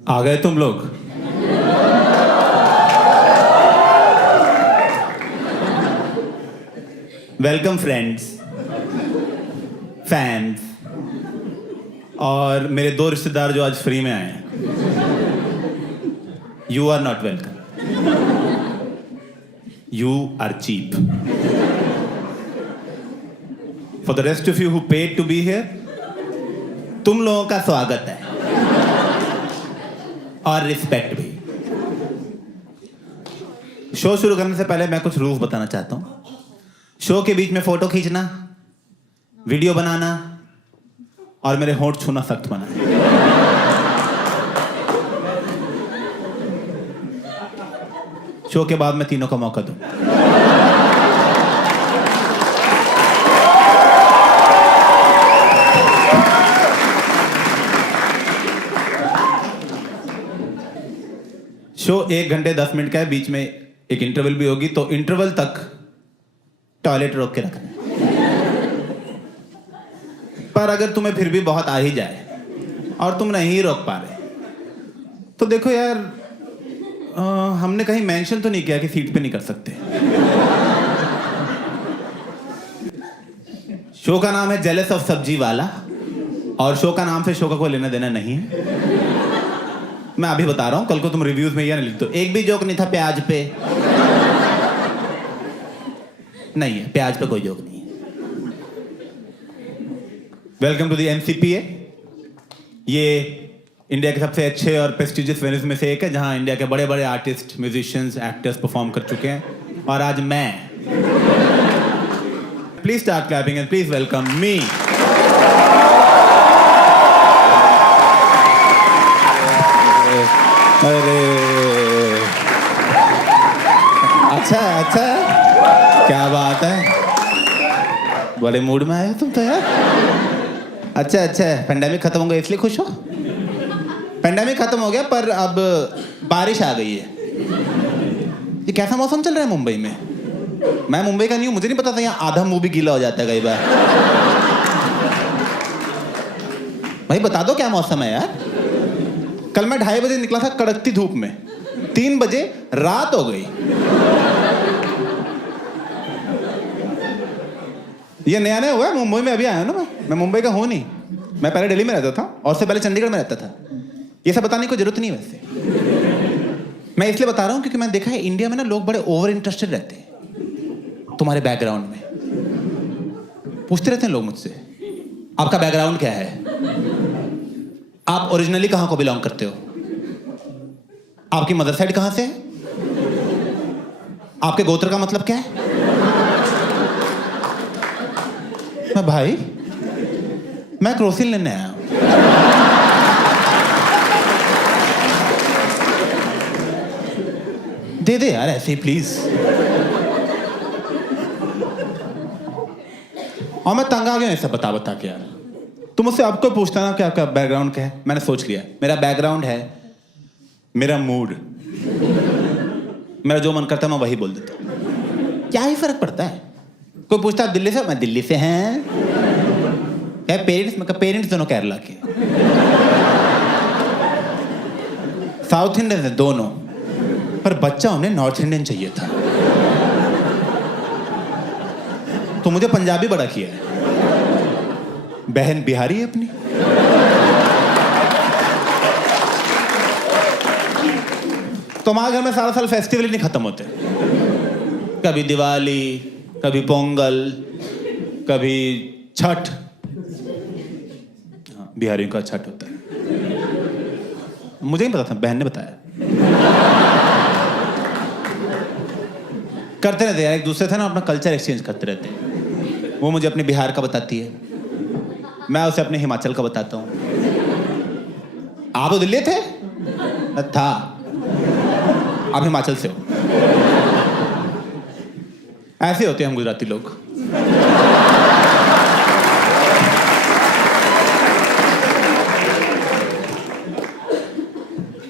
आ गए तुम लोग। वेलकम फ्रेंड्स, फैंस और मेरे दो रिश्तेदार जो आज फ्री में आए हैं। You are not welcome, you are cheap. For the rest of you who paid to be here, तुम लोगों का स्वागत है और रिस्पेक्ट भी। शो शुरू करने से पहले मैं कुछ रूल्स बताना चाहता हूं। शो के बीच में फोटो खींचना, वीडियो बनाना और मेरे होंठ छूना सख्त मना है। शो के बाद मैं तीनों का मौका दूं। शो 1 घंटे 10 मिनट का है, बीच में एक इंटरवल भी होगी, तो इंटरवल तक टॉयलेट रोक के रखना है। पर अगर तुम्हें फिर भी बहुत आ ही जाए और तुम नहीं रोक पा रहे तो देखो यार, हमने कहीं मेंशन तो नहीं किया कि सीट पे नहीं कर सकते। शो का नाम है जेलस ऑफ सब्जी वाला और शो का नाम से शो का कोई लेना देना नहीं है। मैं अभी बता रहा हूं, कल को तुम रिव्यूज में यह ना लिख दो एक भी जोक नहीं था प्याज पे। नहीं है, प्याज पे कोई जोक नहीं है। Welcome to the MCPA. ये इंडिया के सबसे अच्छे और प्रेस्टिजियस वेन्यूज में से एक है, जहां इंडिया के बड़े बड़े आर्टिस्ट, म्यूजिशियंस, एक्टर्स परफॉर्म कर चुके हैं। और आज मैं, please start clapping and please welcome me. अरे अच्छा, क्या बात है, बड़े मूड में आए हो तुम तो यार। अच्छा, पेंडेमिक खत्म हो गया इसलिए खुश हो? पेंडेमिक खत्म हो गया पर अब बारिश आ गई है। ये कैसा मौसम चल रहा है मुंबई में? मैं मुंबई का नहीं हूं, मुझे नहीं पता था यहाँ आधा मुंह भी गीला हो जाता है कई बार। भाई बता दो क्या मौसम है यार। कल मैं 2:30 बजे निकला था कड़कती धूप में, 3 बजे रात हो गई। ये नया हुआ है मुंबई में, अभी आया ना मैं मुंबई का हूं नहीं, मैं पहले दिल्ली में रहता था और उससे पहले चंडीगढ़ में रहता था। ये सब बताने की जरूरत नहीं है वैसे। मैं इसलिए बता रहा हूं क्योंकि मैंने देखा है इंडिया में ना लोग बड़े ओवर इंटरेस्टेड रहते हैं तुम्हारे बैकग्राउंड में। पूछते रहते हैं लोग मुझसे, आपका बैकग्राउंड क्या है, आप ओरिजिनली कहां को बिलोंग करते हो, आपकी मदर साइड कहां से है, आपके गोत्र का मतलब क्या है। मैं भाई, मैं क्रोसिन लेने आया हूं। दे दे यार ऐसे ही प्लीज। और मैं तंग आ गया ऐसा बता के यार। तुम मुझसे आपको पूछता ना कि आपका बैकग्राउंड क्या है, मैंने सोच लिया मेरा बैकग्राउंड है मेरा मूड। मेरा जो मन करता है मैं वही बोल देता हूं, क्या ही फर्क पड़ता है। कोई पूछता है दिल्ली से, मैं दिल्ली से हैं। क्या पेरेंट्स, मैं पेरेंट्स दोनों केरला के, साउथ इंडियन है दोनों, पर बच्चा उन्हें नॉर्थ इंडियन चाहिए था तो मुझे पंजाबी बड़ा किया है। बहन बिहारी है अपनी। तो हमारे घर में सारा साल फेस्टिवल ही नहीं खत्म होते। कभी दिवाली, कभी पोंगल, कभी छठ। बिहारियों का छठ होता है, मुझे नहीं पता था, बहन ने बताया। करते रहते यार एक दूसरे से ना, अपना कल्चर एक्सचेंज करते रहते हैं। वो मुझे अपने बिहार का बताती है, मैं उसे अपने हिमाचल का बताता हूँ। आप तो दिल्ली थे? था, आप हिमाचल से हो। ऐसे होते हैं हम गुजराती लोग।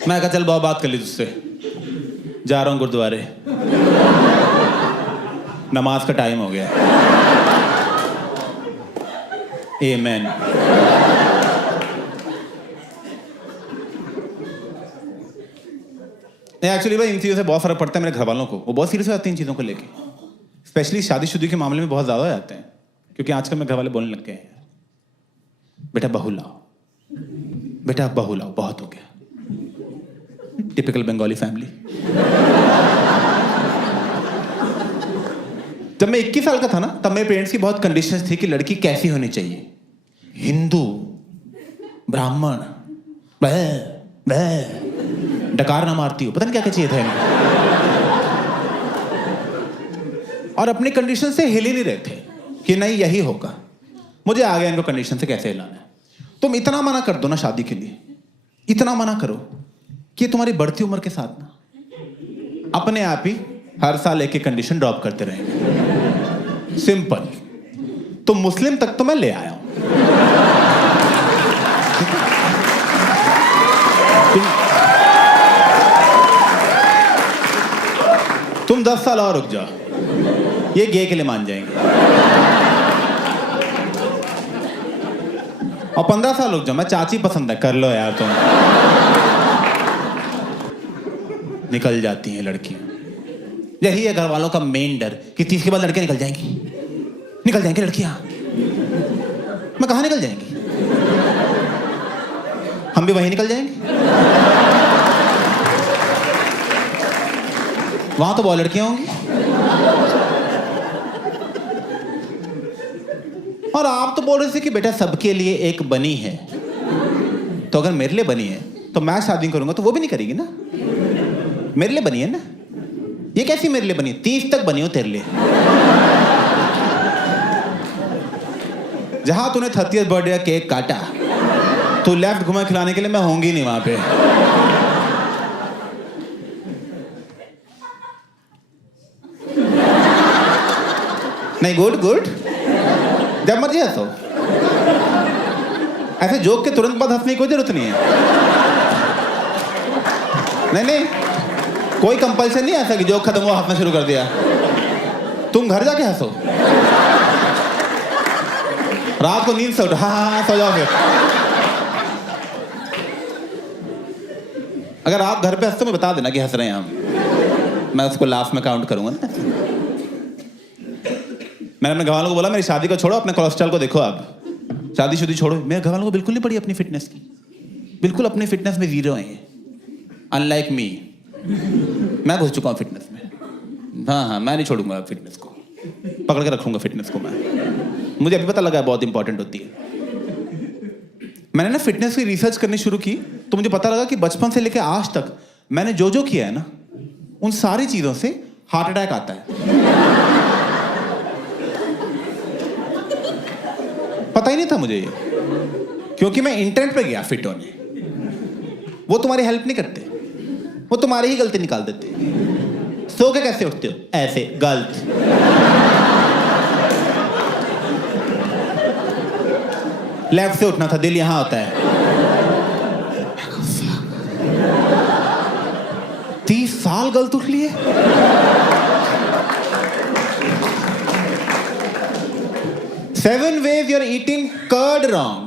मैं कहा चल बहुत बात कर ली तुझसे, जा रहा हूं गुरुद्वारे, नमाज का टाइम हो गया। आमेन। एक्चुअली भाई इन चीज़ों से बहुत फर्क पड़ता है मेरे घर वालों को, वो बहुत सीरियस हो जाते हैं इन चीज़ों को लेके, स्पेशली शादीशुदी के मामले में बहुत ज़्यादा हो जाते हैं, क्योंकि आजकल मेरे घर वाले बोलने लग गए हैं, बेटा बहू लाओ, बेटा बहू लाओ, बहुत हो गया। Typical Bengali family. जब मैं 21 साल का था ना, तब मेरे पेरेंट्स की बहुत कंडीशंस थी कि लड़की कैसी होनी चाहिए, हिंदू, ब्राह्मण, डकार ना मारती हो, पता नहीं क्या क्या चाहिए था इनको। और अपनी कंडीशन से हिल ही नहीं रहे थे कि नहीं यही होगा। मुझे आ गया इनको कंडीशन से कैसे हिलाना है। तुम इतना मना कर दो ना शादी के लिए, इतना मना करो कि तुम्हारी बढ़ती उम्र के साथ ना अपने आप ही हर साल एक एक कंडीशन ड्रॉप करते रहेंगे। सिंपल। तो मुस्लिम तक तो मैं ले आया हूं। तुम 10 साल और रुक जाओ, ये गे के लिए मान जाएंगे। और 15 साल रुक जाओ, मैं चाची पसंद है, कर लो यार तुम। निकल जाती हैं लड़कियां। यही है घर वालों का मेन डर कि 30 के बाद लड़कियां निकल जाएंगी लड़कियां। मैं कहां निकल जाएंगी? हम भी वहीं निकल जाएंगे। वहां तो बहुत लड़कियां होंगी। और आप तो बोल रहे थे कि बेटा सबके लिए एक बनी है, तो अगर मेरे लिए बनी है तो मैं शादी करूंगा तो वो भी नहीं करेगी ना। मेरे लिए बनी है ना। ये कैसी मेरे लिए बनी? 30 तक बनी हो तेरे लिए। जहां तूने 30th बर्थडे का केक काटा, तू लेफ्ट घुमा खिलाने के लिए मैं होंगी नहीं वहां पे। नहीं, गुड, जब मर्जी हंसो। ऐसे जोक के तुरंत बाद हंसने की कोई जरूरत नहीं है। नहीं, कोई कंपल्सन नहीं ऐसा कि जोक खत्म हुआ हंसना शुरू कर दिया। तुम घर जाके हंसो, रात को नींद से उठो, हाँ सो जाओ। फिर अगर आप घर पे हंसते मैं बता देना कि हंस रहे हैं हम, मैं उसको लाफ में काउंट करूंगा ना। मैंने अपने घर वालों को बोला मेरी शादी को छोड़ो, अपने कोलेस्ट्रॉल को देखो। आप शादी छोड़ो। मेरे घर वालों को बिल्कुल नहीं पड़ी अपनी फिटनेस की, बिल्कुल अपनी फिटनेस में जीरो है। अनलाइक मी, मैं घुस चुका हूँ फिटनेस में। हाँ, मैं नहीं छोड़ूंगा फिटनेस को, पकड़ के रखूंगा फिटनेस को मैं। मुझे अभी पता लगा है बहुत इंपॉर्टेंट होती है। मैंने ना फिटनेस की रिसर्च करनी शुरू की तो मुझे पता लगा कि बचपन से लेकर आज तक मैंने जो जो किया है ना, उन सारी चीजों से हार्ट अटैक आता है। पता ही नहीं था मुझे ये, क्योंकि मैं इंटरनेट पे गया फिट होने। वो तुम्हारी हेल्प नहीं करते, वो तुम्हारी ही गलती निकाल देते। सो के कैसे उठते हो? ऐसे, गलत। लेफ्ट से उठना था, दिल यहां होता है। 30 साल गलत उठ लिए। Seven ways you're eating curd wrong.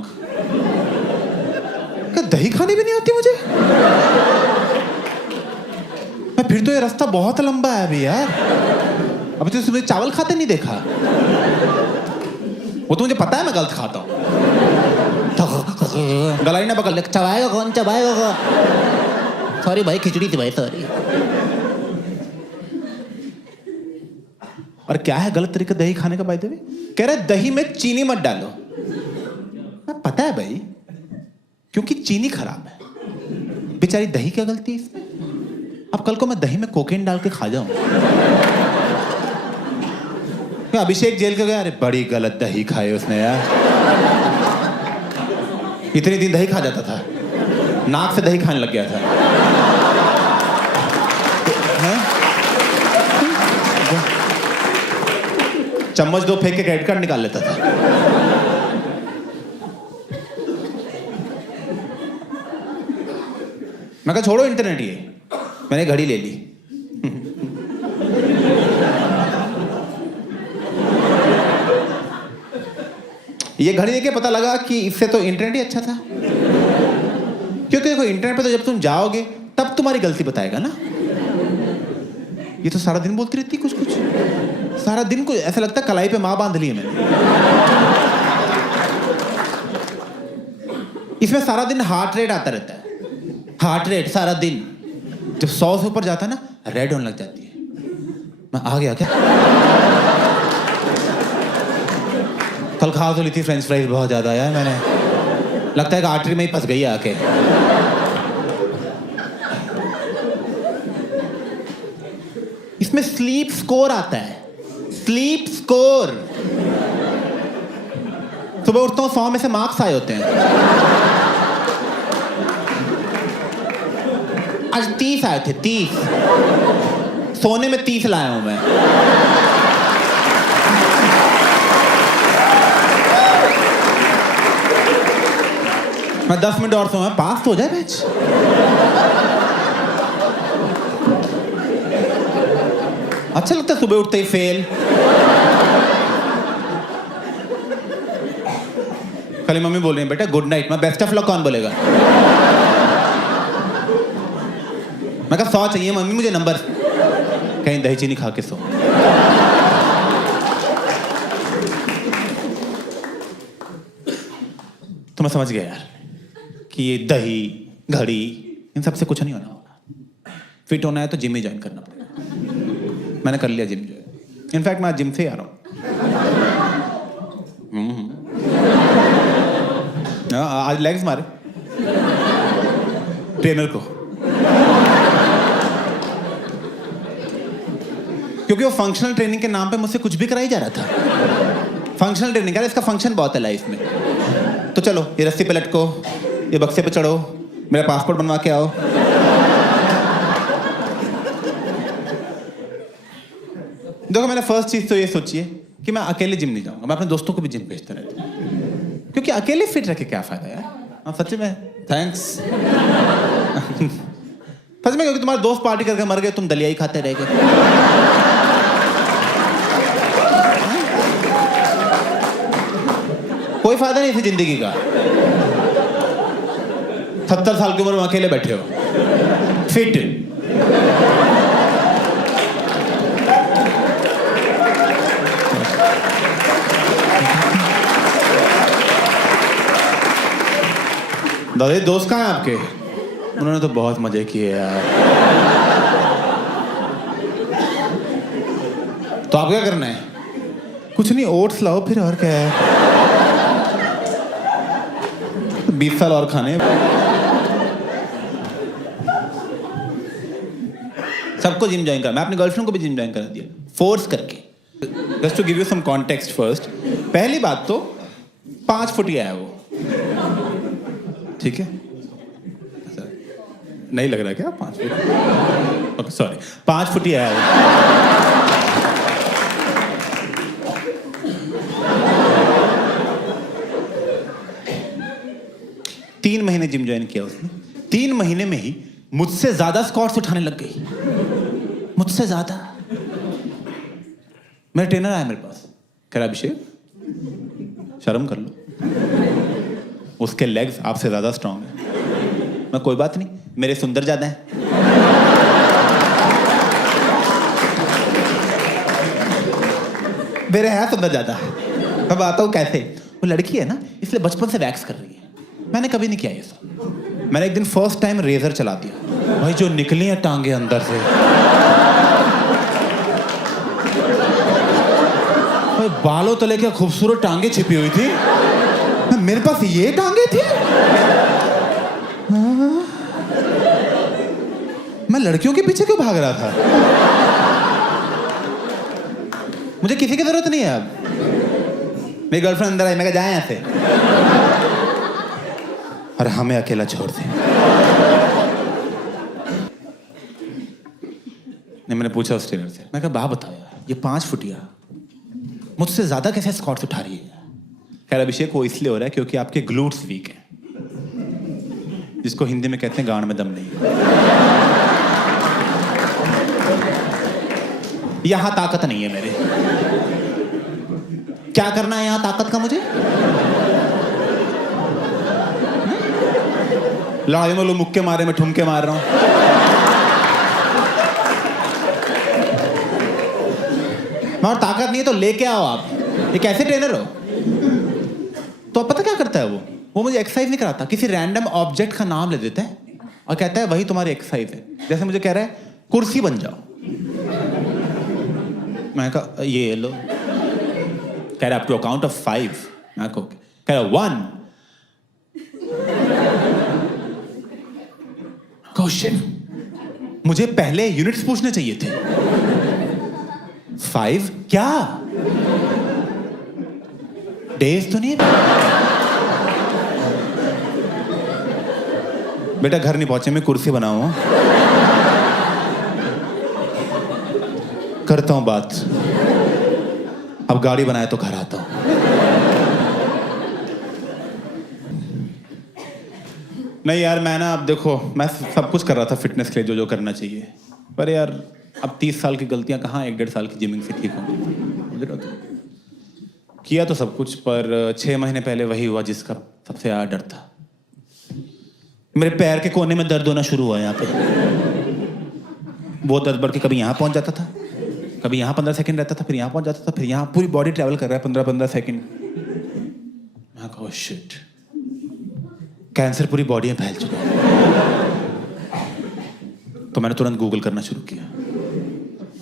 क्या दही खानी भी नहीं आती मुझे? मैं फिर तो ये रास्ता बहुत लंबा है अभी यार। अभी तो सुबह चावल खाते नहीं देखा। वो तो मुझे पता है मैं गलत खाता हूँ। गलाई ना पकड़ ले, चबाएगा कौन? सॉरी भाई, खिचड़ी थी भाई, सॉरी। और क्या है गलत तरीका दही खाने का? बाय द वे कह रहा है दही में चीनी मत डालो। पता है भाई, क्योंकि चीनी खराब है। बेचारी दही क्या गलती है इसमें? अब कल को मैं दही में कोकेन डाल के खा जाऊं। अभिषेक जेल का गया, अरे बड़ी गलत दही खाई उसने यार। इतने दिन दही खा जाता था, नाक से दही खाने लग गया था। चम्मच 2 फेंक के क्रेडिट कार्ड निकाल लेता था। मैं कहा छोड़ो इंटरनेट, ये मैंने घड़ी ले ली। ये घड़ी देके पता लगा कि इससे तो इंटरनेट ही अच्छा था। क्योंकि देखो इंटरनेट पे तो जब तुम जाओगे तब तुम्हारी गलती बताएगा ना। ये तो सारा दिन बोलती रहती कुछ कुछ, सारा दिन को ऐसा लगता है कलाई पे माँ बांध ली है मैंने। इसमें सारा दिन हार्ट रेट आता रहता है, हार्ट रेट सारा दिन। जब 100 से ऊपर जाता है ना, रेड होने लग जाती है। मैं आ गया क्या? कल खा तो ली थी फ्रेंच फ्राइज बहुत ज्यादा यार मैंने, लगता है कि आर्टरी में ही फंस गई है आके। इसमें स्लीप स्कोर आता है, स्लीप स्कोर। सुबह उठता हूँ 100 में से मार्क्स आए होते हैं, आज 30 आए थे, 30। सोने में 30 लाया हूं मैं। मैं 10 मिनट और सोऊं, पास तो हो जाए बैच। अच्छा लगता है सुबह उठते ही फेल। कल मम्मी बोल रही है बेटा गुड नाइट, मैं बेस्ट ऑफ लक कौन बोलेगा? मैं कहा 100 चाहिए मम्मी मुझे नंबर, कहीं दही चीनी खा के सो। तो मैं समझ गया यार कि ये दही घड़ी इन सबसे कुछ नहीं होना होगा। फिट होना है तो जिम ही ज्वाइन करना पड़ेगा। मैंने कर लिया जिम ज्वाइन, इनफैक्ट मैं आज जिम से ही आ रहा हूँ। आज लेग्स मारे ट्रेनर को, क्योंकि वो फंक्शनल ट्रेनिंग के नाम पे मुझसे कुछ भी कराई जा रहा था। फंक्शनल ट्रेनिंग यार, इसका फंक्शन बहुत है लाइफ में। तो चलो ये रस्सी पे लटको, ये बक्से पे चढ़ो, मेरा पासपोर्ट बनवा के आओ। देखो मैंने फर्स्ट चीज तो ये सोची है कि मैं अकेले जिम नहीं जाऊंगा, मैं अपने दोस्तों को भी जिम भेजता रहता हूँ, क्योंकि अकेले फिट रह के क्या फायदा यार। हाँ सच्ची में थैंक्स। सच में, क्योंकि तुम्हारे दोस्त पार्टी करके मर गए, तुम दलिया ही खाते रह गए। कोई फायदा नहीं थी जिंदगी का। 70 साल की उम्र में अकेले बैठे हो फिट। दादा दोस्त कहाँ हैं आपके? उन्होंने तो बहुत मजे किए यार। तो आप क्या करना है? कुछ नहीं, ओट्स लाओ फिर, और क्या है। 20 साल और खाने। सबको जिम ज्वाइन करा, मैं अपनी गर्लफ्रेंड को भी जिम ज्वाइन करा दिया फोर्स करके। Just to give you some context first, पहली बात तो 5 फुटिया है वो, ठीक है? नहीं लग रहा क्या 5 फुट? ओके सॉरी, 5 फुटिया है वो। 3 महीने जिम ज्वाइन किया उसने, 3 महीने में ही मुझसे ज्यादा स्क्वाट्स उठाने लग गई, मुझसे ज्यादा। मेरा ट्रेनर आया मेरे पास, कह रहा अभिषेक शर्म कर लो, उसके लेग्स आपसे ज्यादा स्ट्रांग है। मैं कोई बात नहीं, मेरे सुंदर ज्यादा हैं। मेरे है सुंदर ज्यादा। मैं आता हूँ कैसे, वो लड़की है ना इसलिए बचपन से वैक्स कर रही है, मैंने कभी नहीं किया ये सब। मैंने एक दिन फर्स्ट टाइम रेजर चला दिया, भाई जो निकली है टांगे अंदर से, भाई बालों तले क्या खूबसूरत टांगे छिपी हुई थी। मेरे पास ये टांगे थी। मैं लड़कियों के पीछे क्यों भाग रहा था? मुझे किसी की जरूरत नहीं है अब। मेरी गर्लफ्रेंड अंदर आई, मैं कहा जाए यहां से, और हमें अकेला छोड़ दे। नहीं, मैंने पूछा उस ट्रेनर से, मैं कहा बात बताओ यार, ये 5 फुटिया मुझसे ज्यादा कैसे स्क्वाट्स उठा रही है? खैर अभिषेक वो इसलिए हो रहा है क्योंकि आपके ग्लूट्स वीक हैं, जिसको हिंदी में कहते हैं गांड में दम नहीं। यहां ताकत नहीं है मेरे। क्या करना है यहां ताकत का मुझे? लड़ाई में लोग मुक्के मारे, मैं ठुमके मार रहा हूं। और ताकत नहीं है तो लेके आओ आप, ये कैसे ट्रेनर हो? तो अब पता क्या करता है वो मुझे एक्सरसाइज नहीं कराता, किसी रैंडम ऑब्जेक्ट का नाम ले देता है और कहता है वही तुम्हारी एक्सरसाइज है। जैसे मुझे कह रहा है कुर्सी बन जाओ, मैं कहा ये लो, कह रहा अप टू काउंट ऑफ 5, मैं कह रहा 1 क्वेश्चन, मुझे पहले यूनिट्स पूछने चाहिए थे। 5 क्या डेज तो नहीं? बेटा घर नहीं पहुंचे, मैं कुर्सी बनाऊं, करता हूं बात, अब गाड़ी बनाए तो घर आता हूं। नहीं यार मैं ना, अब देखो मैं सब कुछ कर रहा था फिटनेस के लिए जो करना चाहिए, पर यार अब 30 साल की गलतियां कहाँ 1-1.5 साल की जिमिंग से ठीक होंगी। किया तो सब कुछ, पर 6 महीने पहले वही हुआ जिसका सबसे ज़्यादा डर था। मेरे पैर के कोने में दर्द होना शुरू हुआ यहाँ पे, वो दर्द बढ़ के कभी यहाँ पहुँच जाता था, कभी यहाँ 15 सेकंड रहता था, फिर यहाँ पहुँच जाता था, फिर यहाँ पूरी बॉडी ट्रैवल कर रहा है 15-15 सेकंड। मैं कहा शिट, कैंसर पूरी बॉडी में फैल चुका है। तो मैंने तुरंत गूगल करना शुरू किया,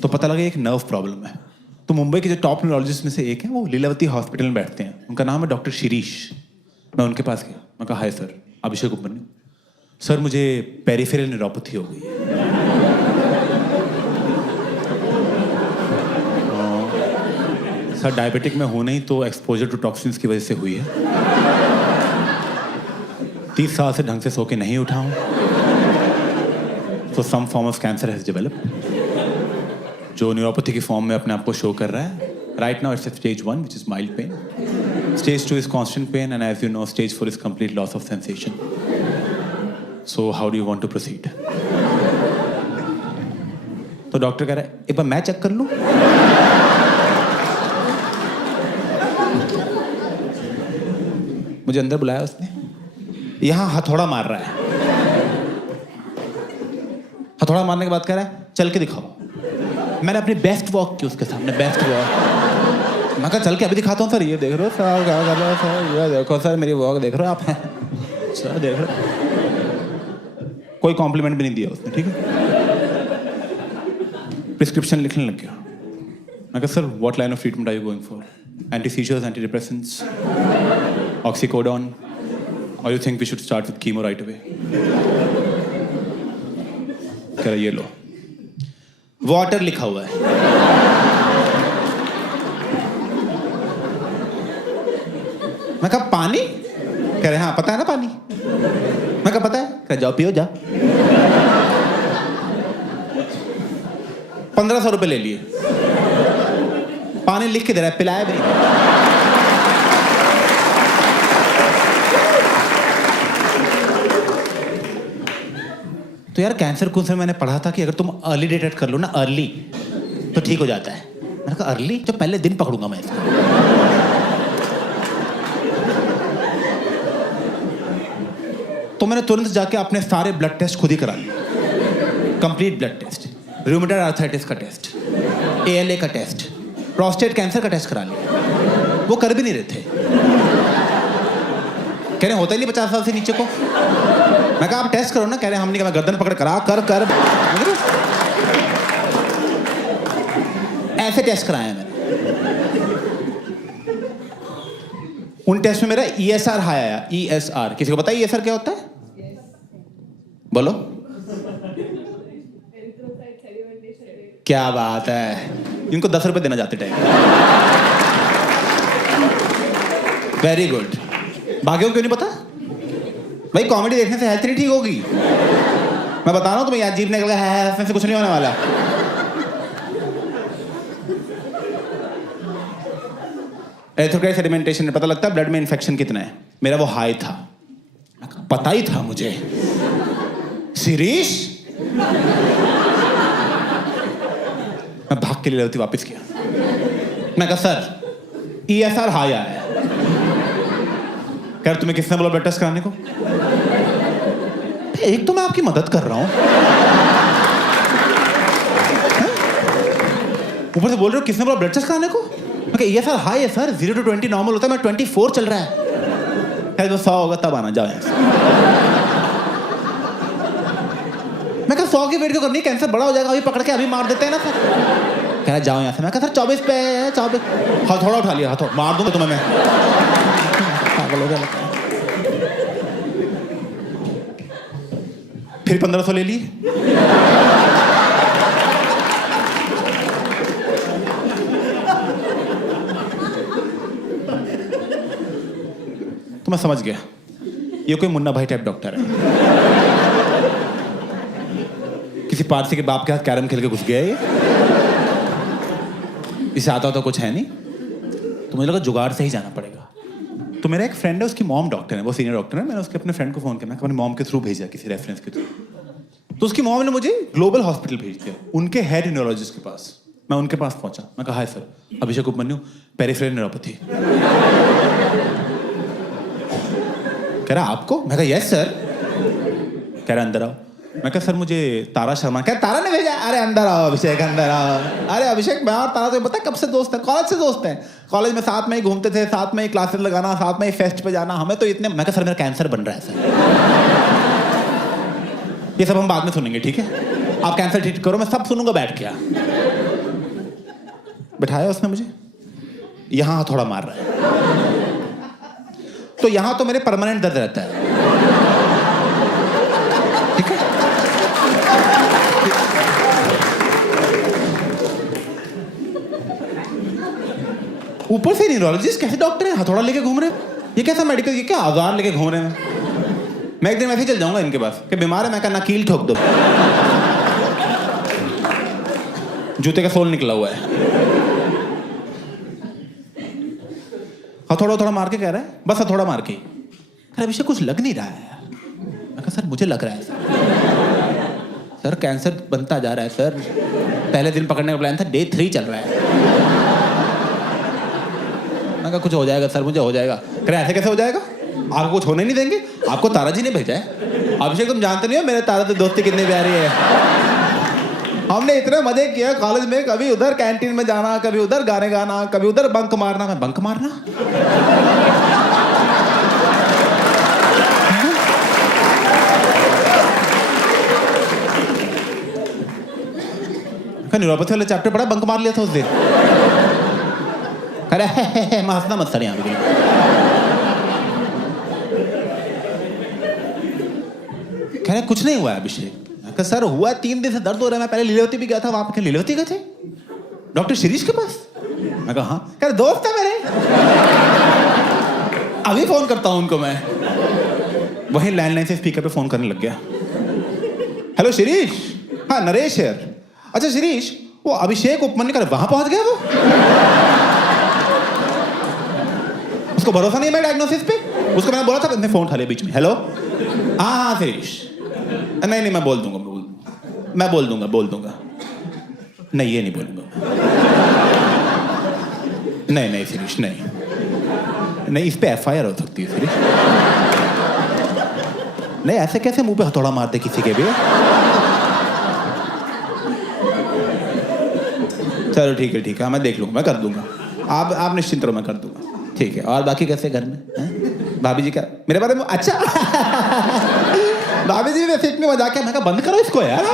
तो पता लगा एक नर्व प्रॉब्लम है। तो मुंबई के जो टॉप न्यूरोलॉजिस्ट में से एक है, वो लीलावती हॉस्पिटल में बैठते हैं, उनका नाम है डॉक्टर शिरीष। मैं उनके पास गया, मैं कहा हाय सर, अभिषेक उपमन्यु सर, मुझे पेरिफेरल न्यूरोपैथी हो गई है। सर डायबिटिक में हूँ नहीं, तो एक्सपोजर टू टॉक्सिन्स की वजह से हुई है। 30 साल से ढंग से सो के नहीं उठा हूँ, तो some form of cancer has developed, जो न्यूरोपैथी की फॉर्म में अपने आप को शो कर रहा है। Right now it's stage 1 which is mild pain, stage 2 is constant pain, and as you know stage 4 is complete loss of sensation. So how do you want to proceed? तो doctor कह रहा है एक बार मैं check कर लूं। मुझे अंदर बुलाया उसने, यहां हथौड़ा मार रहा है, हथौड़ा मारने के बाद कह रहा है चल के दिखाओ। मैंने अपनी बेस्ट वॉक की उसके सामने, बेस्ट वॉक। मैं कहा चल के अभी दिखाता हूँ सर, ये देख रहे हो सर, क्या कर रहे हो सर, ये देखो सर मेरी वॉक देख रहे हो आप, सर देख रहे हो। कोई कॉम्प्लीमेंट भी नहीं दिया उसने, ठीक है। प्रिस्क्रिप्शन लिखने लग गया। मैं कहा sir what line of treatment are you going for? Anti seizures, anti depressants, oxycodone, और you think we should start with chemo right away? कह रहा ये लो, वाटर लिखा हुआ है। मैं कहा पानी? कह रहे हाँ पता है ना पानी। मैं कहा पता है। कह जाओ पियो जा। 1500 रुपए ले लिए, पानी लिख के दे रहा है, पिलाया भी नहीं। तो यार कैंसर कौन से मैंने पढ़ा था कि अगर तुम अर्ली डिटेक्ट कर लो ना, अर्ली, तो ठीक हो जाता है। मैंने कहा अर्ली, जो पहले दिन पकड़ूंगा मैं इसको। तो मैंने तुरंत जाके अपने सारे ब्लड टेस्ट खुद ही करा लिए, complete blood test, rheumatoid arthritis का टेस्ट, ALA का टेस्ट, प्रोस्टेट कैंसर का टेस्ट करा लिया। वो कर भी नहीं रहे थे, कह रहे होता ही नहीं 50 साल से नीचे को। मैं कहा आप टेस्ट करो ना, कह रहे हम नहीं, मैं गर्दन पकड़ करा कर ऐसे टेस्ट कराया मैंने। उन टेस्ट में मेरा ESR हाई आया। ESR किसी को पता है ESR क्या होता है? बोलो। क्या बात है, इनको 10 रुपए देना जाते टाइम। Very good. बाकियों को क्यों नहीं पता? भाई कॉमेडी देखने से हेल्थ नहीं ठीक होगी। मैं बता रहा हूँ तुम्हें, यार जीभ निकल गया है, हंसने से कुछ नहीं होने वाला। एरिथ्रोक्राइट सेडिमेंटेशन में पता लगता है ब्लड में इन्फेक्शन कितना है। मेरा वो हाई था, पता ही था मुझे। शिरीष, मैं भाग के लीलावती वापस किया। मैं कहा सर ESR हाई आया है। कह तुम्हें किसने बोला ब्लड टेस्ट कराने को? एक तो मैं आपकी मदद कर रहा हूं, ऊपर से बोल रहे हो किसने बोला ब्लड टेस्ट कराने को? मैं कहा ये सर हाई है सर, 0 to 20 नॉर्मल होता है, मैं 24 चल रहा है। कह तो 100 होगा तब आना, जाओ यहाँ से। मैं कहा 100 की वेट क्यों करनी, कैंसर बड़ा हो जाएगा, अभी पकड़ के अभी मार देते हैं ना सर। कह रहा जाओ यहाँ से। मैं कहा सर 24 पे है, 24। हथौड़ा उठा लिया, हथौड़ा मार दूंगा तुम्हें मैं। पागल हो गया। फिर 1500 ले लिए। तो मैं समझ गया ये कोई मुन्ना भाई टाइप डॉक्टर है। किसी पारसी के बाप के साथ कैरम खेल के घुस गया ये। इसे आता तो कुछ है नहीं, तो मुझे लगा जुगाड़ से ही जाना पड़ेगा। तो मेरा एक फ्रेंड है, उसकी मॉम डॉक्टर है, वो सीनियर डॉक्टर है। मैंने उसके अपने फ्रेंड को फोन किया, मैंने अपनी मॉम के थ्रू भेजा, किसी रेफरेंस के थ्रू। तो उसकी मॉम ने मुझे ग्लोबल हॉस्पिटल भेज दिया, उनके हेड न्यूरोलॉजिस्ट के पास। मैं उनके पास पहुंचा, मैं कहा हाय सर, अभिषेक उपमन्यु, पेरिफेरल न्यूरोपैथी। कह रहा आपको? मैं कहा यस सर। कह रहा अंदर आओ। मैं कहा सर मुझे तारा शर्मा। कह तारा ने भेजा? अरे अंदर आओ अभिषेक, अंदर आओ। अरे अभिषेक मैं और तारा तो पता कब से दोस्त हैं, कॉलेज से दोस्त हैं। कॉलेज में साथ में ही घूमते थे, साथ में ही क्लासेस लगाना, साथ में ही फेस्ट पे जाना, हमें तो इतने। मैं कहा सर मेरा कैंसर बन रहा है सर। ये सब हम बाद में सुनेंगे, ठीक है? आप कैंसर ट्रीट करो, मैं सब सुनूंगा बैठ के। बिठाया उसने मुझे, यहां थोड़ा मार रहा है, तो यहां तो मेरे परमानेंट दर्द रहता है, ठीक है? ऊपर से न्यूरोलॉजिस्ट कैसे डॉक्टर है, हथौड़ा लेके घूम रहे हैं? ये कैसा मेडिकल, ये क्या औजार लेके घूम रहे हैं? मैं एक दिन वैसे ही चल जाऊंगा इनके पास कि बीमार है। मैं कहा नकील ठोक दो, जूते का सोल निकला हुआ है। हथौड़ा थोड़ा मार के कह रहा है, बस हथौड़ा मार के। अरे अभिषेक कुछ लग नहीं रहा है यार। मैं कहा सर मुझे लग रहा है सर कैंसर बनता जा रहा है सर। पहले दिन पकड़ने का प्लान था, डे 3 चल रहा है। मैं कहा कुछ हो जाएगा सर, मुझे हो जाएगा। कह रहे ऐसे कैसे हो जाएगा, आपको कुछ होने नहीं देंगे, आपको तारा जी ने भेजा है। अभिषेक तुम जानते नहीं हो मेरे तारा से दोस्ती कितनी प्यारी है। हमने इतने मजे किए कॉलेज में, कभी उधर कैंटीन में जाना, कभी उधर गाने गाना, कभी उधर बंक मारना। मैं बंक मारना? न्यूरोपैथी वाले चैप्टर पढ़ा, बंक मार लिया था उस दिन। अरे मैं हंसना मत सर यहाँ पे। कह रहे कुछ नहीं हुआ है अभिषेक। सर हुआ 3 दिन से दर्द हो रहा है, मैं पहले लीलावती भी गया था, वहां पे लीलावती गए थे डॉक्टर शिरीष के पास। मैं कहा हाँ। कह रहे दोस्त है मेरे, अभी फोन करता हूं उनको मैं। वही लैंडलाइन से स्पीकर पे फोन करने लग गया। हेलो शिरीष, हाँ नरेश है। अच्छा शिरीष, वो अभिषेक उपमन्यु कर वहां पहुंच गया वो? उसको भरोसा नहीं है मेरे डायग्नोसिस पे? उसको मैंने बोला था, मैंने फोन उठा लिया बीच में। हेलो, हाँ शिरीष, नहीं मैं बोल दूंगा, बोल दूंगा। नहीं ये नहीं बोलूंगा। नहीं शिरीष, नहीं इस पे एफआईआर हो सकती है शिरीष। नहीं ऐसे कैसे मुंह पे हथौड़ा मारते किसी के भी? चलो ठीक है, मैं देख लूंगा, मैं कर दूंगा। आप निश्चिंत रहो, मैं कर दूंगा, ठीक है। और बाकी कैसे घर में भाभी जी का मेरे बारे में? अच्छा भाभी जी वैसे इतनी मजाक है। मैं कहा बंद करो इसको यार,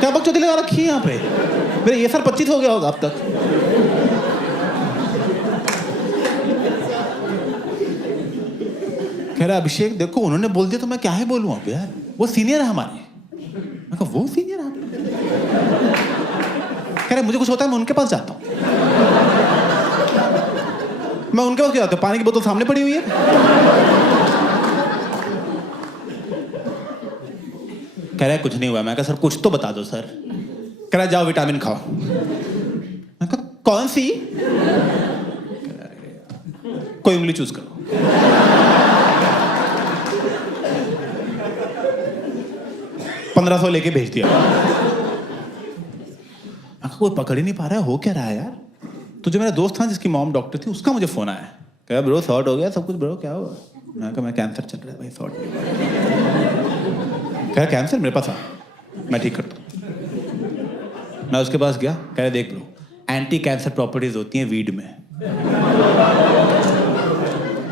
क्या बकचोदी लगा रखी है यहाँ पे। मेरे ये साल 25 हो गया होगा अब तक। कह रहा अभिषेक देखो उन्होंने बोल दिया तो मैं क्या ही बोलूं अब यार, वो सीनियर है हमारे। मैं कहा वो सीनियर है? कह रहे मुझे कुछ होता है मैं उनके पास जाता हूँ। मैं उनके पास क्या जाता हूँ, पानी की बोतल सामने पड़ी हुई है। कह रहा है कुछ नहीं हुआ। मैं कहा सर कुछ तो बता दो सर। कह रहा जाओ विटामिन खाओ। मैं कहा कौन सी? कोई उंगली चूज करो। $1500 लेके भेज दिया। कोई पकड़ ही नहीं पा रहा है, हो क्या रहा है यार? तो जो मेरा दोस्त था जिसकी मॉम डॉक्टर थी, उसका मुझे फोन आया। कह ब्रो शॉर्ट हो गया सब कुछ। ब्रो क्या हुआ? मैं कहा मैं कैंसर चल रहा है भाई, शॉर्ट। कह कैंसर मेरे पास आ, मैं ठीक करता हूँ। मैं उसके पास गया। कह रहे देख लो एंटी कैंसर प्रॉपर्टीज होती हैं वीड में।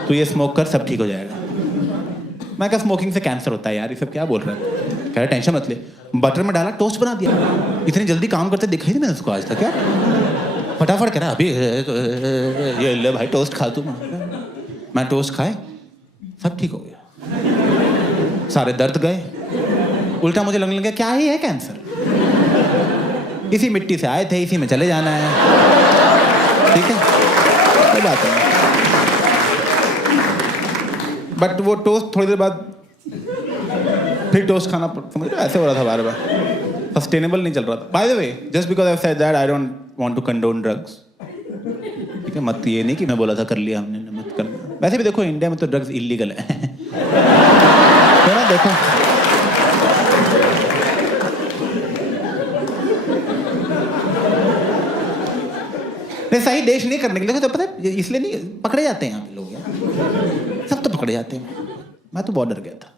तो ये स्मोक कर, सब ठीक हो जाएगा। मैं कहा स्मोकिंग से कैंसर होता है यार, ये सब क्या बोल रहा है। कह रहा टेंशन मत ले, बटर में डाला, टोस्ट बना दिया। इतनी जल्दी काम करते देखा ही नहीं मैंने उसको आज तक। यार फटाफट कह रहा अभी ये ले भाई टोस्ट खा तू। मैं टोस्ट खाए, सब ठीक हो गया, सारे दर्द गए। उल्टा मुझे लगने लगा क्या ही है कैंसर, इसी मिट्टी से आए थे, इसी में चले जाना है। ठीक है, कोई बात नहीं। बट वो टोस्ट थोड़ी देर बाद फिर टोस्ट खाना, समझ रहे, ऐसे हो रहा था बार बार, सस्टेनेबल नहीं चल रहा था। By the way, just because I said that I don't want to condone drugs. ठीक है, मत ये नहीं कि मैं बोला था कर लिया हमने, मत करना। वैसे भी देखो इंडिया में तो ड्रग्स इलीगल है। तो ना देखो, नहीं सही देश नहीं करने के लिए तो पता है, इसलिए नहीं पकड़े जाते हैं यहाँ पे लोग यार, सब तो पकड़े जाते हैं। मैं तो बहुत डर गया था।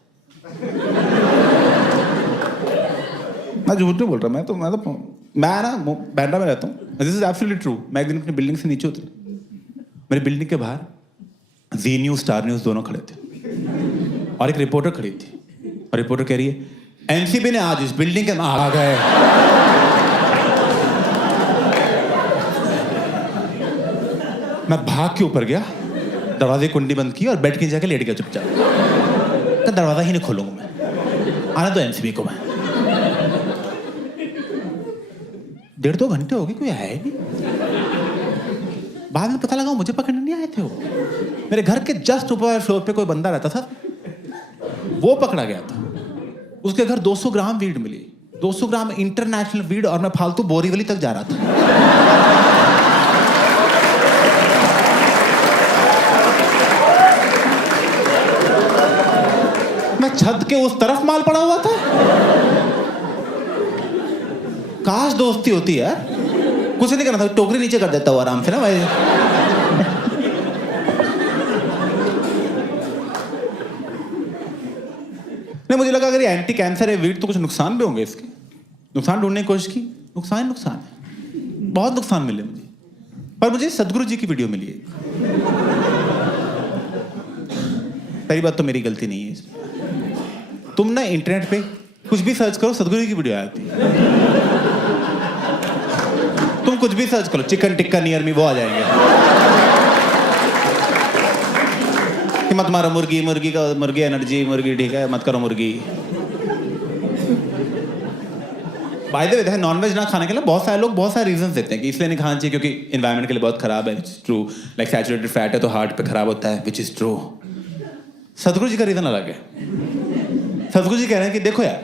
मैं झूठ नहीं बोल रहा, मैं ना बैंड्रा में रहता हूँ। This is absolutely true. मैं एक दिन अपनी बिल्डिंग से नीचे उतरा, मेरी बिल्डिंग के बाहर जी न्यूज, स्टार न्यूज दोनों खड़े थे और एक रिपोर्टर खड़ी थी। और रिपोर्टर कह रही है एनसीबी ने आज इस बिल्डिंग के आ गए। मैं भाग के ऊपर गया, दरवाजे कुंडी बंद की और बेड के जाके लेट गया चुपचाप। तो दरवाजा ही नहीं खोलूंगा मैं, आना तो एनसीबी को। मैं 1.5-2 घंटे हो गए, कोई आया ही नहीं। बाद में पता लगा मुझे पकड़ने नहीं आए थे वो। मेरे घर के जस्ट ऊपर फ्लोर पे कोई बंदा रहता था, वो पकड़ा गया था। उसके घर 200 ग्राम वीड मिली, 200 ग्राम इंटरनेशनल वीड, और मैं फालतू बोरीवली तक जा रहा था। मैं छत के उस तरफ माल पड़ा हुआ था। काश दोस्ती होती यार, कुछ नहीं करना था, टोकरी नीचे कर देता हूँ आराम से ना भाई। नहीं, मुझे लगा अगर ये एंटी कैंसर है वीड तो कुछ नुकसान भी होंगे इसके। नुकसान ढूंढने की कोशिश की, नुकसान है, बहुत नुकसान मिले मुझे। पर मुझे सदगुरु जी की वीडियो मिली है। पहली बात तो मेरी गलती नहीं है इसमें। तुम ना इंटरनेट पे कुछ भी सर्च करो, सदगुरु की वीडियो आती है। तुम कुछ भी सर्च करो, चिकन टिक्का नियर मी, वो आ जाएंगे कि मत मारो मुर्गी, मुर्गी एनर्जी, मुर्गी ठीक है, मत करो मुर्गी। बाय द वे, नॉनवेज ना खाने के लिए बहुत सारे लोग बहुत सारे रीजंस देते हैं कि इसलिए नहीं खाना चाहिए क्योंकि एनवायरनमेंट के लिए बहुत खराब है। It's true. Like saturated fat है तो हार्ट पे खराब होता है, विच इज ट्रू। सदगुरु जी का रीजन अलग है। सदगुरु जी कह रहे हैं कि देखो यार,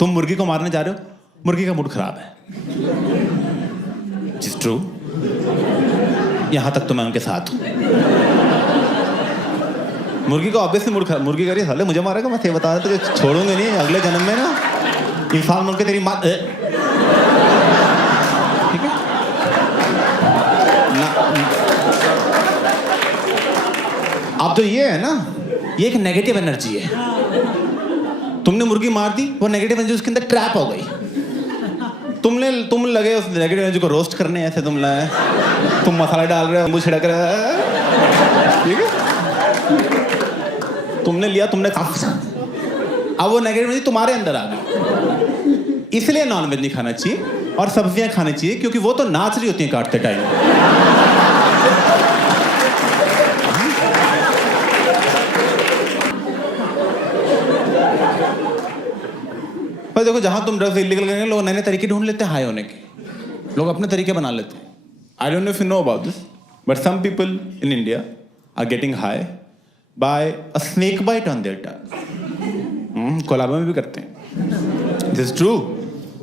तुम मुर्गी को मारने जा रहे हो, मुर्गी का मूड खराब है, इट्स ट्रू। यहां तक तो मैं उनके साथ हूं। मुर्गी का ऑब्वियसली मूड खराब, मुर्गी कह रही है साले मुझे मारेगा, मैं बता रहा था कि छोड़ूंगे नहीं, अगले जन्म में ना इंसान बन के तेरी माँ। ठीक है ना। अब तो ये है ना, ये एक नेगेटिव एनर्जी है। तुमने मुर्गी मार दी, वो नेगेटिव एनर्जी उसके अंदर ट्रैप हो गई। तुम लगे उस नेगेटिव एनर्जी को रोस्ट करने, ऐसे तुम मसाला डाल रहे हो, नींबू छिड़क रहे हो, ठीक है। तुमने लिया, तुमने अब वो नेगेटिव एनर्जी तुम्हारे अंदर आ गई। इसलिए नॉनवेज नहीं खाना चाहिए और सब्जियां खानी चाहिए, क्योंकि वो तो नाच रही होती हैं काटते टाइम। पर देखो, जहां तुम ड्रग्स इलीगल करेंगे, लोग नए नए तरीके ढूंढ लेते हैं हाई होने के। लोग अपने तरीके बना लेते हैं। I don't know if you know about this, but some people in India are getting high by a snake bite on their tongue. Colaba में भी करते हैं, दिस इज ट्रू।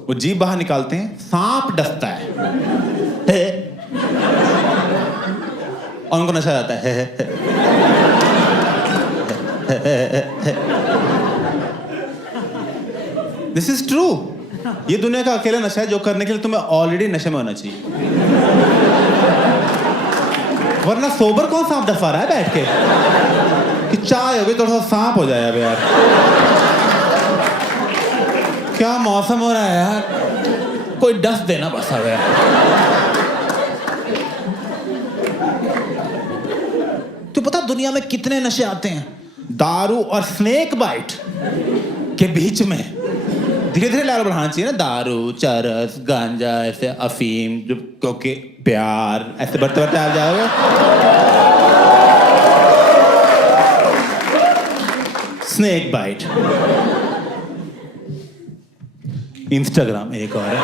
वो जीभ बाहर निकालते हैं, सांप डसता है और उनको नशा आता है। This is true. ये दुनिया का अकेला नशा है जो करने के लिए तुम्हें ऑलरेडी नशे में होना चाहिए, वरना सोबर कौन सांप डसा रहा है बैठ के कि चाय हो गई थोड़ा सा सांप हो जाए। अब यार क्या मौसम हो रहा है यार, कोई डस देना बस अब यार। दुनिया में कितने नशे आते हैं, दारू और स्नेक बाइट के बीच में धीरे धीरे लेवल बढ़ाना चाहिए ना। दारू, चरस, गांजा, ऐसे अफीम, जो क्योंकि प्यार, ऐसे बढ़ते बढ़ते आ जाओगे। स्नेक बाइट, इंस्टाग्राम एक और है,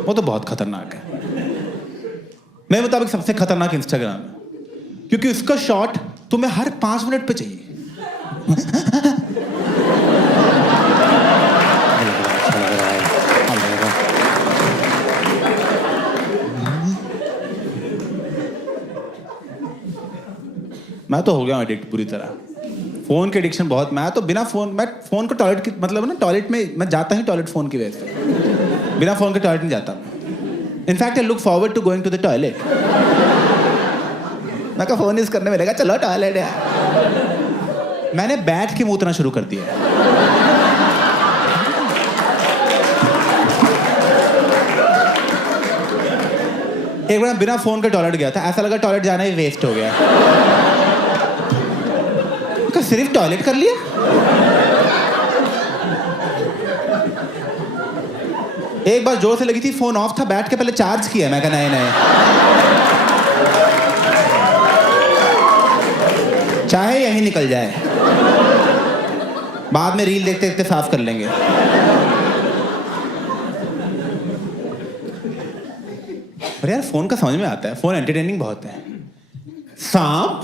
वो तो बहुत खतरनाक है। मेरे मुताबिक सबसे खतरनाक इंस्टाग्राम है, क्योंकि उसका शॉट तुम्हें हर 5 मिनट पे चाहिए। मैं तो हो गया एडिक्ट पूरी तरह, फोन की एडिक्शन बहुत। मैं तो बिना फोन, मैं फोन को टॉयलेट की, मतलब ना टॉयलेट में मैं जाता ही टॉयलेट फोन की वजह से, बिना फोन के टॉयलेट नहीं जाता। In fact I look forward to going to the toilet. मैं कहा फोन यूज करने मिलेगा, चलो टॉयलेट है। मैंने बैठ के मूतना शुरू कर दिया। एक बार बिना फोन के टॉयलेट गया था, ऐसा लगा टॉयलेट जाना ही वेस्ट हो गया। सिर्फ टॉयलेट कर लिया। एक बार जोर से लगी थी, फोन ऑफ था, बैठ के पहले चार्ज किया। मैं कहा नहीं, चाहे यहीं निकल जाए, बाद में रील देखते देखते साफ कर लेंगे। पर यार फोन का समझ में आता है, फोन एंटरटेनिंग बहुत है। सांप,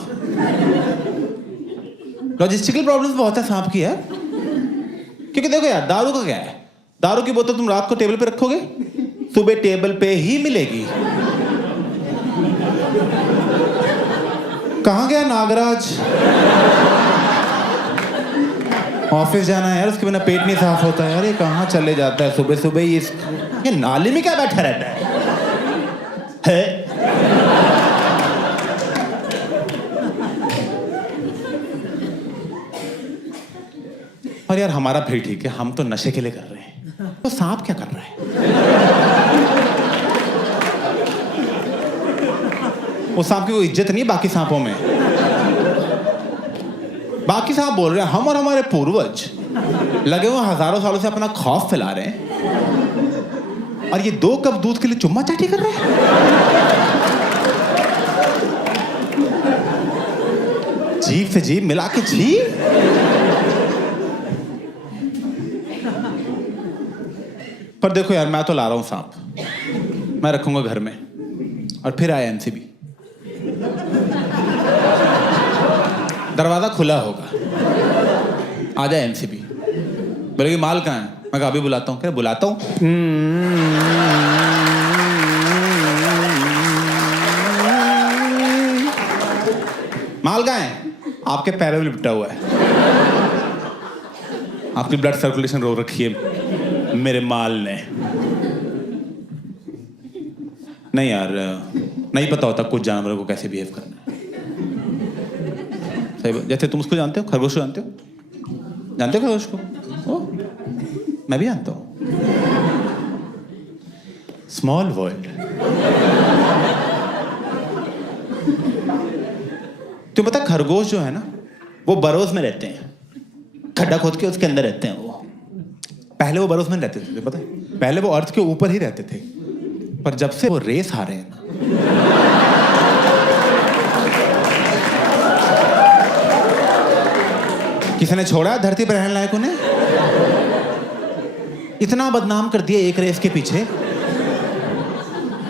लॉजिस्टिकल प्रॉब्लम्स बहुत है सांप की यार। क्योंकि देखो यार, दारू का क्या है, दारू की बोतल तुम रात को टेबल पे रखोगे, सुबह टेबल पे ही मिलेगी। कहाँ गया नागराज? ऑफिस जाना है यार, उसके बिना पेट नहीं साफ होता है यार। ये कहाँ चले जाता है सुबह सुबह? ये नाली में क्या बैठा रहता है? और यार हमारा फिर ठीक है, हम तो नशे के लिए कर रहे हैं, तो सांप क्या कर रहा है? वो सांप की कोई इज्जत नहीं है बाकी सांपों में। बाकी सांप बोल रहे हैं, हम और हमारे पूर्वज लगे हुए हजारों सालों से अपना खौफ फैला रहे हैं, और ये 2 कप दूध के लिए चुम्मा चाटी कर रहे हैं। जीभ से जीभ मिला के पर देखो यार, मैं तो ला रहा हूं सांप, मैं रखूंगा घर में। और फिर आया एनसीबी, दरवाजा खुला होगा, आ जाए एनसीबी, बोलेगी माल कहाँ है? मैं कहा अभी बुलाता हूँ। क्या बुलाता हूँ? माल कहाँ है? आपके पैरों में लिपटा हुआ है, आपकी ब्लड सर्कुलेशन रोक रखी है मेरे माल ने। नहीं यार, नहीं पता होता कुछ जानवरों को कैसे बिहेव करना है। सही, जैसे तुम उसको जानते हो, खरगोश को जानते हो? जानते हो खरगोश को? ओ, मैं भी जानता हूं। Small world. तो पता, खरगोश जो है ना, वो बरोज में रहते हैं, खड्डा खोद के उसके अंदर रहते हैं। वो पहले वो बरोज में रहते थे, पता है? पहले वो अर्थ के ऊपर ही रहते थे, पर जब से वो रेस हारे हैं ना, किसी ने छोड़ा धरती पर रहने लायक उन्हें? इतना बदनाम कर दिया एक रेस के पीछे।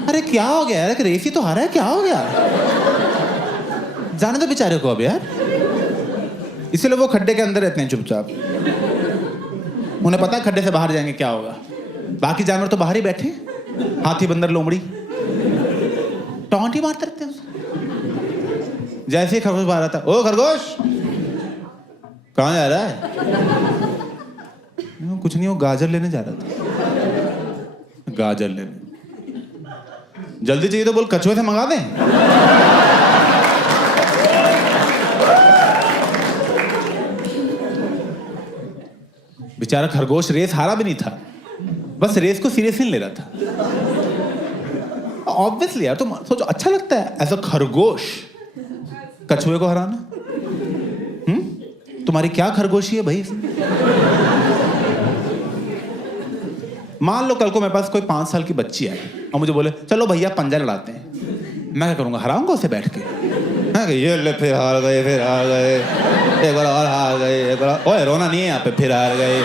अरे क्या हो गया यार, रेस ही तो हारा है, क्या हो गया? जाने दो बेचारे को अब यार। इसलिए वो खड्डे के अंदर रहते हैं चुपचाप। उन्हें पता है खड्डे से बाहर जाएंगे क्या होगा। बाकी जानवर तो बाहर ही बैठे, हाथी, बंदर, लोमड़ी टॉन्ट ही मारते रहते हैं। जैसे ही खरगोश बाहर आता, ओ खरगोश कहाँ जा रहा है? कुछ नहीं, वो गाजर लेने जा रहा था। गाजर लेने? जल्दी चाहिए तो बोल कछुए से मंगा दें। बेचारा खरगोश रेस हारा भी नहीं था, बस रेस को सीरियसली नहीं ले रहा था। ऑब्वियसली यार, तो सोचो अच्छा लगता है एज अ खरगोश कछुए को हराना? तुम्हारी क्या खरगोशी है भाई? मान लो कल को मेरे पास कोई 5 साल की बच्ची है और मुझे बोले चलो भैया पंजा लड़ाते हैं, मैं क्या करूंगा? हराऊंगा उसे बैठ के? मैं ये ले फिर हार गए, फिर हार गए, एक बार और हार गए, एक बार ओए रोना नहीं है यहाँ पे, फिर हार गए।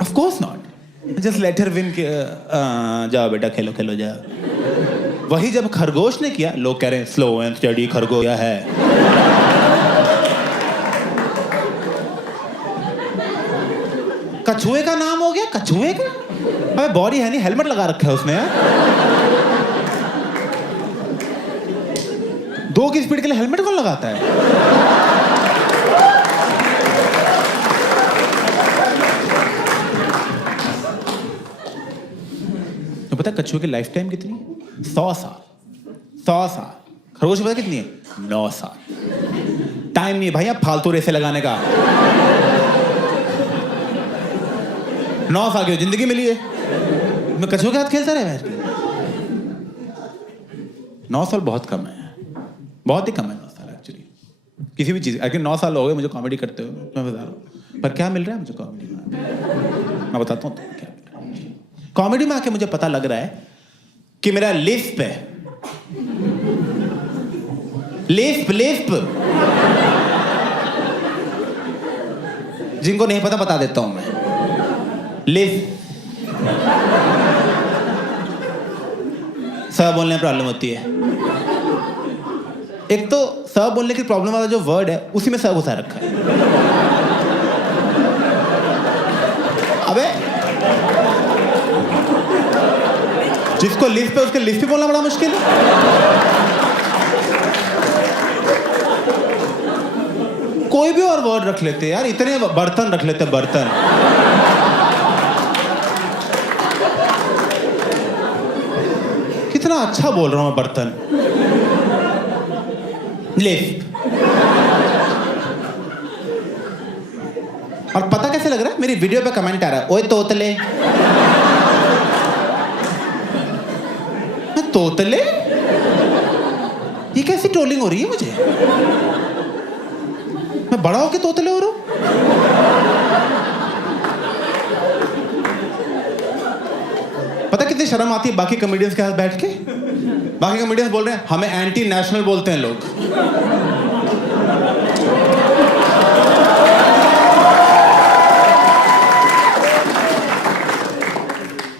Of course not, just let her win. जाओ बेटा खेलो खेलो जाओ। वही जब खरगोश ने किया, लोग कह रहे हैं स्लो एंड स्टडी खरगोश है। कछुए का नाम हो गया, कछुए का? अबे बॉडी है नहीं, हेलमेट लगा रखा है उसने यार। 2 की स्पीड के लिए हेलमेट कौन लगाता है? तो पता कछुए की लाइफ टाइम कितनी है? 100 साल। 100 साल। खरगोश पता कितनी है? 9 साल। टाइम नहीं है भाई आप फालतू रेसे लगाने का। 9 साल की जिंदगी मिली है, मैं कछुए के हाथ खेलता रहा बैठ के। 9 साल बहुत कम है, बहुत ही कम है 9 साल एक्चुअली किसी भी चीज। अगर 9 साल हो गए मुझे कॉमेडी करते हुए, मैं बता रहा हूँ, पर क्या मिल रहा है मुझे कॉमेडी में? मैं बताता हूँ तो क्या मिल रहा है। कॉमेडी में आके मुझे पता लग रहा है कि मेरा लिस्प है, लिस्प लिस्प। जिनको नहीं पता बता देता हूं मैं। लिस्प स बोलने में प्रॉब्लम होती है। एक तो स बोलने की प्रॉब्लम वाला जो वर्ड है उसी में स घुसा रखा है। अबे जिसको लिस्प है उसके लिस्प ही बोलना बड़ा मुश्किल है। कोई भी और वर्ड रख लेते यार, इतने बर्तन रख लेते बर्तन। कितना अच्छा बोल रहा हूं मैं बर्तन। लिफ्ट। और पता कैसे लग रहा है? मेरी वीडियो पे कमेंट आ रहा है, ओए तोतले। तोतले? ये कैसी ट्रोलिंग हो रही है मुझे? मैं बड़ा होके तोतले हो रहा हूं? पता कितनी शर्म आती है बाकी कॉमेडियंस के साथ बैठ के? बाकी कॉमेडियंस बोल रहे हैं हमें एंटी नेशनल बोलते हैं लोग।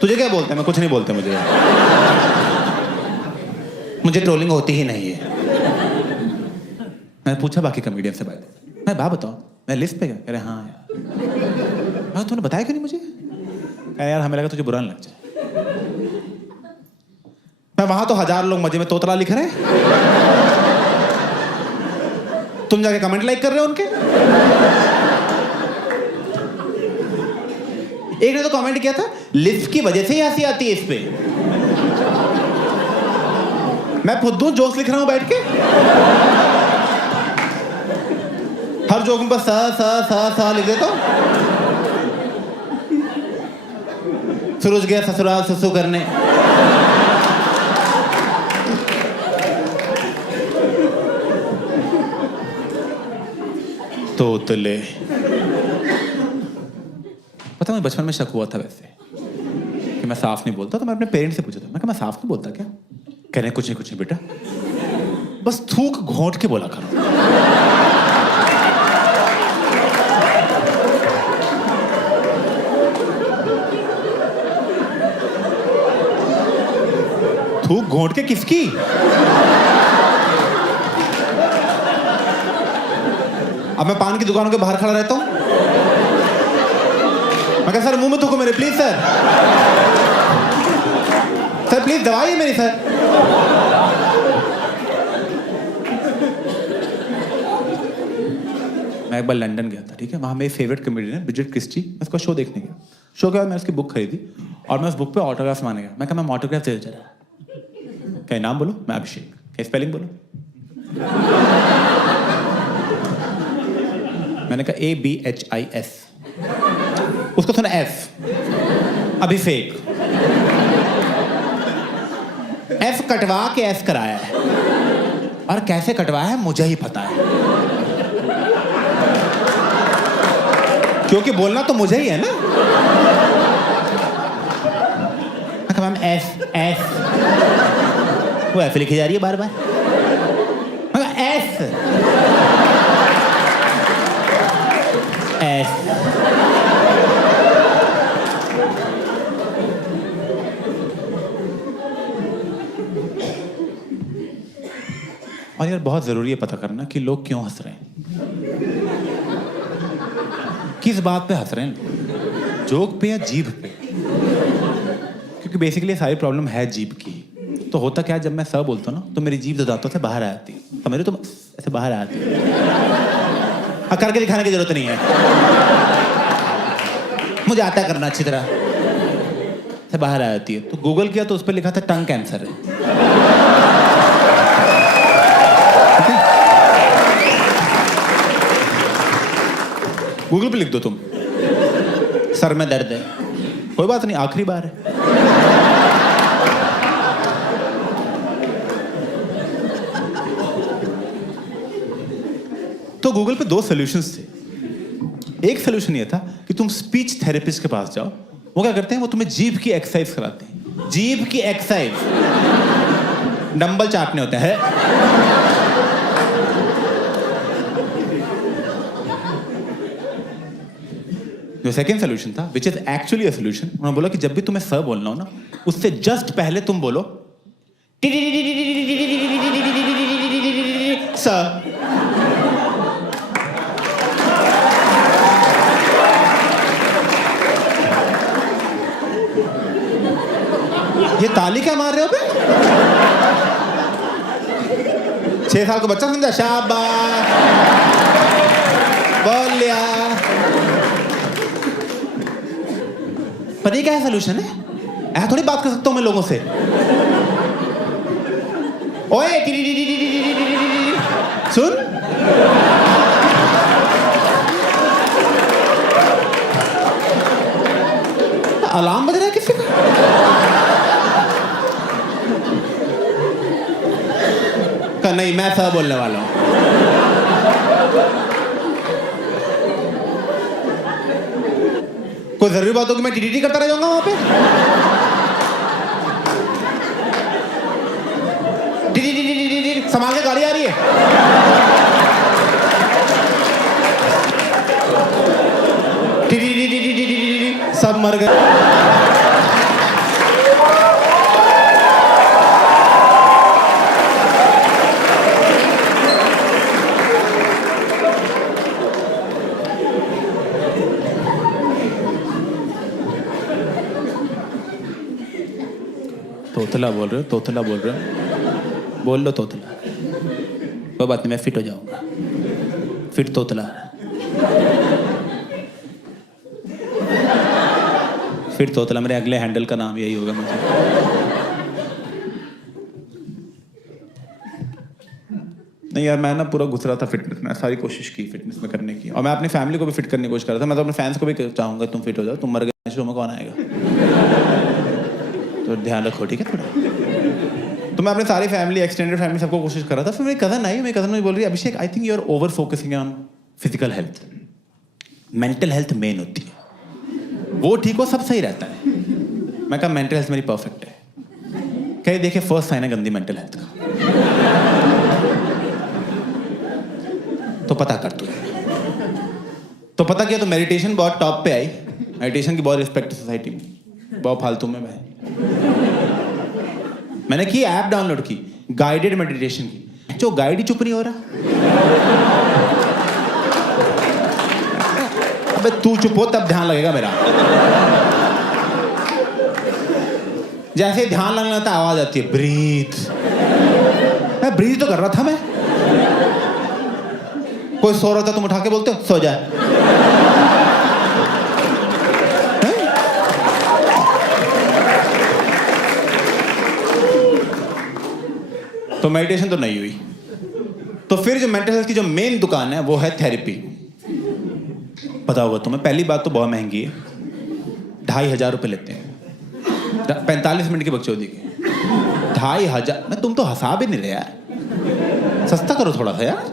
तुझे क्या बोलते हैं? मैं कुछ नहीं बोलते मुझे ट्रोलिंग होती ही नहीं है। मैंने पूछा बाकी कॉमेडियन से बात, मैं बात बताओ मैं लिस्ट पे गया? कह रहे हाँ यार। मैं तूने बताया क्यों नहीं मुझे? कह यार हमें लगा तुझे बुरा नहीं लग जाए। मैं वहां तो 1000 लोग मजे में तोतला लिख रहे हैं, तुम जाके कमेंट लाइक कर रहे हो उनके। एक ने तो कमेंट किया था लिस्ट की वजह से ही हंसी आती है इस पे। मैं खुद जोक्स लिख रहा हूं बैठ के, हर जोक में बस सा लिख देता हूं। सूरज गया ससुराल ससु करने। तोतले। पता मुझे बचपन में शक हुआ था वैसे कि मैं साफ नहीं बोलता, तो मैं अपने पेरेंट्स से पूछा था, मैं साफ नहीं बोलता क्या? कह रहे कुछ नहीं बेटा, बस थूक घोंट के बोला करो। थूक घोंट के किसकी? अब मैं पान की दुकानों के बाहर खड़ा रहता हूं, मैं कहा सर मुंह में थूको मेरे, प्लीज सर, सर प्लीज दवाई है मेरी सर। मैं एक बार लंदन गया था, ठीक है, वहां मेरी फेवरेट कॉमेडियन है ब्रिजेट क्रिस्टी, मैं उसका शो देखने गया। शो के बाद मैं उसकी बुक खरीदी और मैं उस बुक पे ऑटोग्राफ मांगने गया। मैं कहा मैं ऑटोग्राफ दे दो जरा। क्या नाम बोलो? मैं अभिषेक। क्या स्पेलिंग बोलो? मैंने कहा ABHIS, उसको सुना F, अभिषेक। एफ कटवा के एस कराया है, और कैसे कटवाया है मुझे ही पता है, क्योंकि बोलना तो मुझे ही है ना। मैम एस एस, वो एफ लिखी जा रही है बार बार, एस एस। और यार बहुत जरूरी है पता करना कि लोग क्यों हंस रहे हैं, किस बात पे हंस रहे हैं, जोक पे या जीभ पे। क्योंकि बेसिकली सारी प्रॉब्लम है जीभ की। तो होता क्या है, जब मैं स बोलता हूँ ना तो मेरी जीभ तो दांतों से बाहर आती है, तो मेरे तो ऐसे बाहर आती है। हाँ, करके दिखाने की जरूरत नहीं है, मुझे आता है करना अच्छी तरह से, बाहर आती है। तो गूगल किया तो उस पर लिखा था टंग कैंसर है। गूगल पे लिख दो तुम, सर में दर्द है, कोई बात नहीं, आखिरी बार है। तो गूगल पे 2 सॉल्यूशंस थे। एक सॉल्यूशन ये था कि तुम स्पीच थेरेपिस्ट के पास जाओ। वो क्या करते हैं, वो तुम्हें जीभ की एक्सरसाइज कराते हैं। जीभ की एक्सरसाइज, डंबल चाटने होते हैं। जो सेकंड सोल्यूशन था, which is actually a solution, उन्होंने बोला कि जब भी तुम्हें स बोलना हो ना, उससे जस्ट पहले तुम बोलो स। ये ताली क्या मार रहे हो बे? 6 साल को बच्चा समझा, शाबाश, बोल लिया। पर ये क्या है सोल्यूशन है? ऐसा थोड़ी बात कर सकता हूं मैं लोगों से। ओए सुन, अलार्म बज रहा है किसी का? नहीं, मैं सब बोलने वाला हूं। कोई जरूरी बात हो कि मैं टीटीटी करता रह जाऊंगा वहां पे? टीटीटी संभाल के, गाड़ी आ रही है। टीटीटी सब मर गए। तोतला बोल रहे हो, तोतला बोल रहे हो, बोल लो तोतला, कोई बात नहीं, मैं फिट हो जाऊंगा। फिट तोतला, फिट तोतला, मेरे अगले हैंडल का नाम यही होगा मुझे। नहीं यार, मैं ना पूरा घुस रहा था फिटनेस में, सारी कोशिश की फिटनेस में करने की, और मैं अपनी फैमिली को भी फिट करने की कोशिश कर रहा था। मैं तो अपने फैंस को भी चाहूंगा तुम फिट हो जाओ, तुम मर गए शो में कौन आएगा? तो ध्यान रखो, ठीक है थोड़ा। तो मैं अपने सारी फैमिली, एक्सटेंडेड फैमिली, सबको कोशिश कर रहा था। फिर मेरी कज़न आई, मेरी कज़न मुझे बोल रही है, Abhishek I think you are over focusing on physical health, mental health main होती है, वो ठीक हो सब सही रहता है। मैं कहा मेंटल हेल्थ मेरी परफेक्ट है। कहीं देखिए फर्स्ट साइन है गंदी मेंटल हेल्थ का, तो पता कर तू। तो पता किया तो मेडिटेशन बहुत टॉप पे आई। मेडिटेशन की बहुत रिस्पेक्ट है सोसाइटी में, बहुत फालतू में मैं मैंने की ऐप डाउनलोड की गाइडेड मेडिटेशन की, जो गाइड ही चुप नहीं हो रहा। अबे तू चुप हो तब ध्यान लगेगा मेरा। जैसे ध्यान लगने लगता आवाज आती है ब्रीथ। मैं ब्रीथ तो कर रहा था मैं। कोई सो रहा था, तुम उठा के बोलते हो सो जा। तो मेडिटेशन तो नहीं हुई। तो फिर जो मेंटल हेल्थ की जो मेन दुकान है वो है थेरेपी। पता होगा तुम्हें, पहली बात तो बहुत महंगी है, 2500 रुपये लेते हैं 45 मिनट की बकचोदी की। 2500। मैं तुम तो हंसा भी नहीं रहे यार, सस्ता करो थोड़ा सा यार।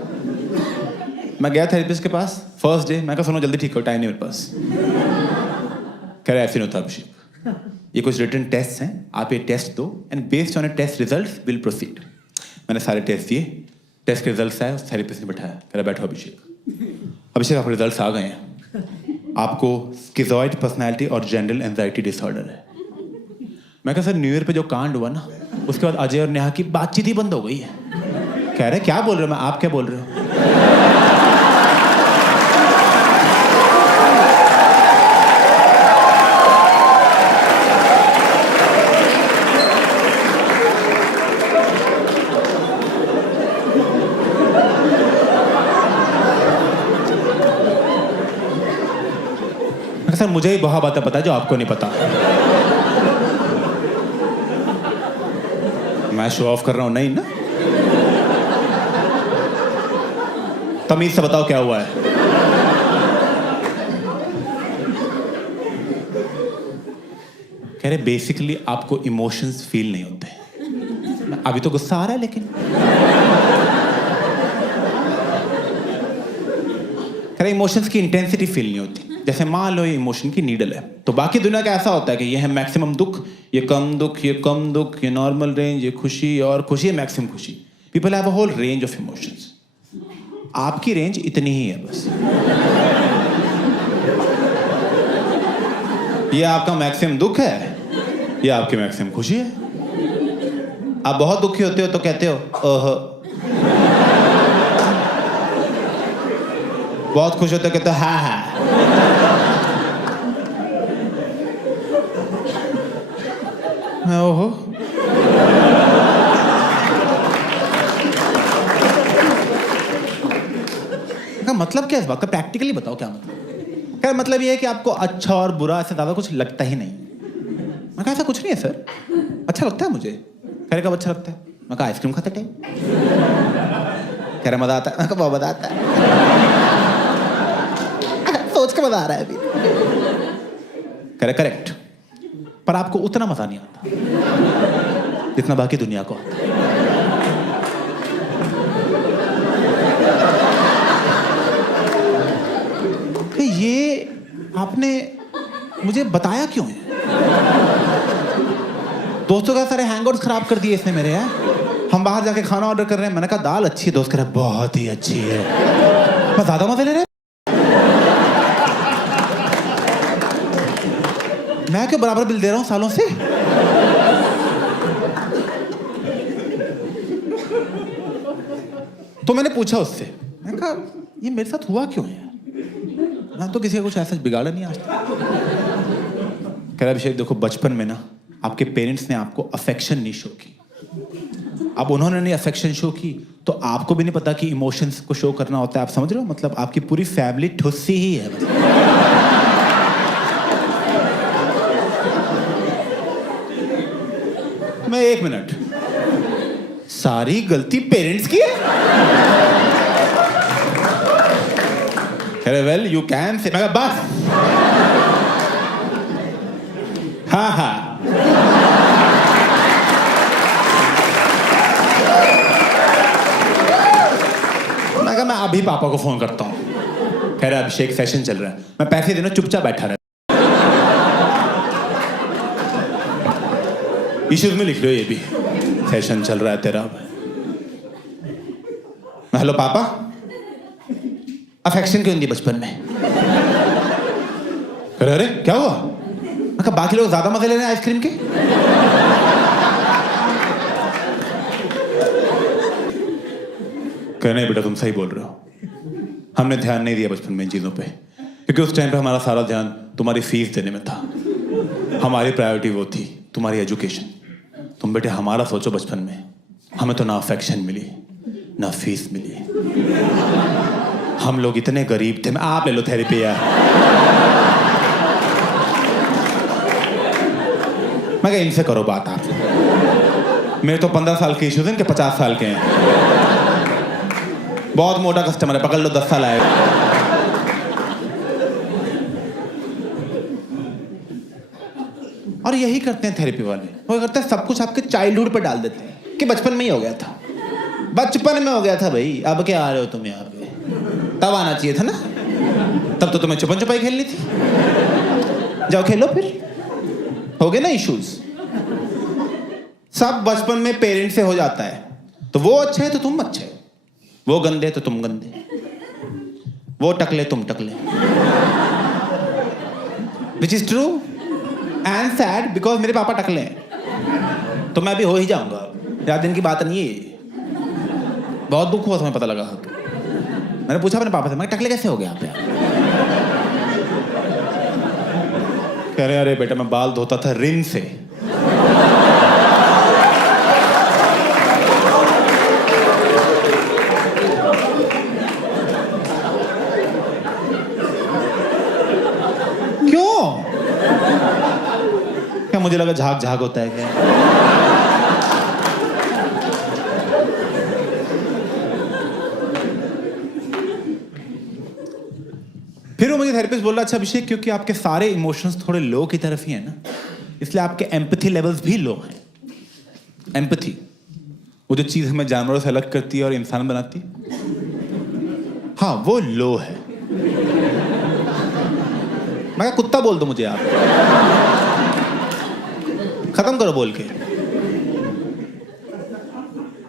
मैं गया थेरेपिस्ट के पास फर्स्ट डे, मैं कहा सुनो जल्दी ठीक हो, टाइम नहीं मेरे पास। कह रहा ऐसे नहीं होता अभिषेक, ये कुछ रिटन टेस्ट हैं, आप ये टेस्ट दो and based on a test results will proceed. मैंने सारे टेस्ट दिए, टेस्ट के रिजल्ट्स आए, थेरेपिस्ट ने बैठाया, कह रहा बैठो अभिषेक। अभिषेक आपके रिजल्ट्स आ गए हैं, आपको स्किज़ॉइड पर्सनैलिटी और जनरल एंजाइटी डिसऑर्डर है। मैं कहा सर न्यू ईयर पे जो कांड हुआ ना, उसके बाद अजय और नेहा की बातचीत ही बंद हो गई है। कह रहे क्या बोल रहे हो, मैं आप क्या बोल रहे हो। सर मुझे ही बहुत बातें पता है जो आपको नहीं पता। मैं शो ऑफ कर रहा हूं नहीं ना, तमीज से बताओ क्या हुआ है। कह रहे बेसिकली आपको इमोशंस फील नहीं होते। अभी तो गुस्सा आ रहा है लेकिन। कह रहे इमोशंस की इंटेंसिटी फील नहीं होती। जैसे मान लो ये इमोशन की नीडल है, तो बाकी दुनिया का ऐसा होता है कि ये है मैक्सिमम दुख, ये कम दुख, ये कम दुख, ये नॉर्मल रेंज, ये खुशी और खुशी, मैक्सिमम खुशी। People have a whole range of emotions. आपकी रेंज इतनी ही है बस। ये आपका मैक्सिमम दुख है, ये आपकी मैक्सिमम खुशी है। आप बहुत दुखी होते हो तो कहते हो ओह, बहुत खुश होते हो कहते हो हाँ हाँ। ओहो, मतलब क्या है इस बात का, प्रैक्टिकली बताओ क्या मतलब। क्या मतलब ये है कि आपको अच्छा और बुरा ऐसे ज्यादा कुछ लगता ही नहीं। मैं कहा ऐसा कुछ नहीं है सर, अच्छा लगता है मुझे। कह रहे कब अच्छा लगता है, मैं कहा आइसक्रीम खाते टाइम। कह रहे मजा आता है, मैं कहा बहुत मजा आता है। सोच के मजा आ रहा है अभी। कह रहे करेक्ट, पर आपको उतना मजा नहीं आता जितना बाकी दुनिया को आता है। तो ये आपने मुझे बताया क्यों है? दोस्तों का सारे हैंगआउट्स खराब कर दिए इसने मेरे यार। हम बाहर जाके खाना ऑर्डर कर रहे हैं, मैंने कहा दाल अच्छी है, दोस्त कह रहा बहुत ही अच्छी है। मैं ज्यादा मजे ले रहे, मैं क्यों बराबर बिल दे रहा हूं सालों से। तो मैंने पूछा उससे, मैंने कहा ये मेरे साथ हुआ क्यों है, मैं तो किसी का कुछ ऐसा बिगाड़ा नहीं आज तक। कह रहा अभिषेक देखो बचपन में ना आपके पेरेंट्स ने आपको अफेक्शन नहीं शो की, अब उन्होंने नहीं अफेक्शन शो की तो आपको भी नहीं पता कि इमोशंस को शो करना होता है। आप समझ रहे हो, मतलब आपकी पूरी फैमिली ठुस्सी ही है बस। मैं 1 मिनट, सारी गलती पेरेंट्स की है। अरे वेल यू कैन से, मैं बस हाँ हाँ। मैं अभी पापा को फोन करता हूँ। कह रहा अभिषेक सेशन चल रहा है, मैं पैसे देना चुपचाप बैठा रहा। इश्यूज में लिख लो ये भी, सेशन चल रहा है तेरा। हेलो पापा, अफेक्शन क्यों दी बचपन में? अरे क्या हुआ? मैं कहा बाकी लोग ज्यादा मजे ले रहे हैं आइसक्रीम के। कहने बेटा तुम सही बोल रहे हो, हमने ध्यान नहीं दिया बचपन में इन चीजों पे, क्योंकि उस टाइम पे हमारा सारा ध्यान तुम्हारी फीस देने में था। हमारी प्रायोरिटी वो थी तुम्हारी एजुकेशन। तुम बेटे हमारा सोचो, बचपन में हमें तो ना अफेक्शन मिली ना फीस मिली। हम लोग इतने गरीब थे। आप ले लो थेरेपी यार। मैं कहा इनसे करो बात आप। मेरे तो 15 साल के इश्यूज हैं, इनके 50 साल के हैं। बहुत मोटा कस्टमर है, पकड़ लो 10 साल आएगा। और यही करते हैं थेरेपी वाले, वो करते हैं सब कुछ आपके चाइल्डहुड पे डाल देते हैं कि बचपन में ही हो गया था, बचपन में हो गया था भाई, अब क्या आ रहे हो तुम यहाँ पे, तब आना चाहिए था ना, तब तो तुम्हें छुपन छुपाई खेलनी थी, जाओ खेलो फिर, हो गए ना इश्यूज। सब बचपन में पेरेंट्स से हो जाता है, तो वो अच्छे है तो तुम अच्छे, वो गंदे तो तुम गंदे, वो टकले तुम टकले, which is true and sad because मेरे पापा टकले हैं, तो मैं भी हो ही जाऊंगा, ज्यादा दिन की बात नहीं है। बहुत दुख हुआ, तुम्हें पता लगा। मैंने पूछा अपने पापा से, मैं टकले कैसे हो गया आप? कह रहे अरे बेटा मैं बाल धोता था रिन से। क्यों? क्या मुझे लगा झाग झाग होता है क्या? फिर वो मुझे थेरेपिस्ट बोल रहा, अच्छा अभिषेक क्योंकि आपके सारे इमोशंस थोड़े लो की तरफ ही है ना, इसलिए आपके एम्पैथी लेवल्स भी लो हैं। एम्पैथी वो जो चीज हमें जानवरों से अलग करती है और इंसान बनाती है, हाँ वो लो है। मैं कुत्ता बोल दो मुझे आप, खत्म करो बोल के।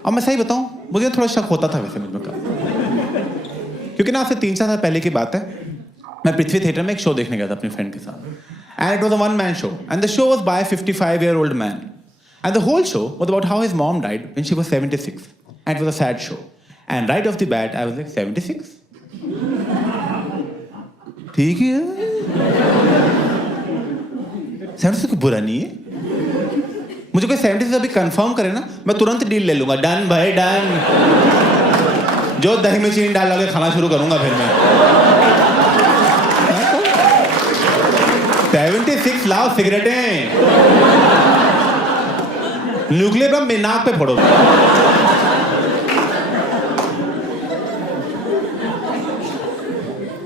अब मैं सही बताऊं, मुझे थोड़ा शक होता था वैसे मुझ में, क्योंकि ना आपसे 3-4 साल पहले की बात है, मैं पृथ्वी थिएटर में एक शो देखने गया था अपनी फ्रेंड के साथ, and it was a one man show and the show was by 55-year-old man and the whole show was about how his mom died when she was 76 and it was a sad show and right off the bat I was like 76 ठीक है, 76 कोई बुरा नहीं है, मुझे कोई 76 अभी confirm करे ना, मैं तुरंत डील ले लूंगा, डन भाई डन, जो दही में चीनी डाल के खाना शुरू करूंगा फिर मैं। 76 लाओ सिगरेटें, न्यूक्लियर बम मेरे नाक पे फोड़ो।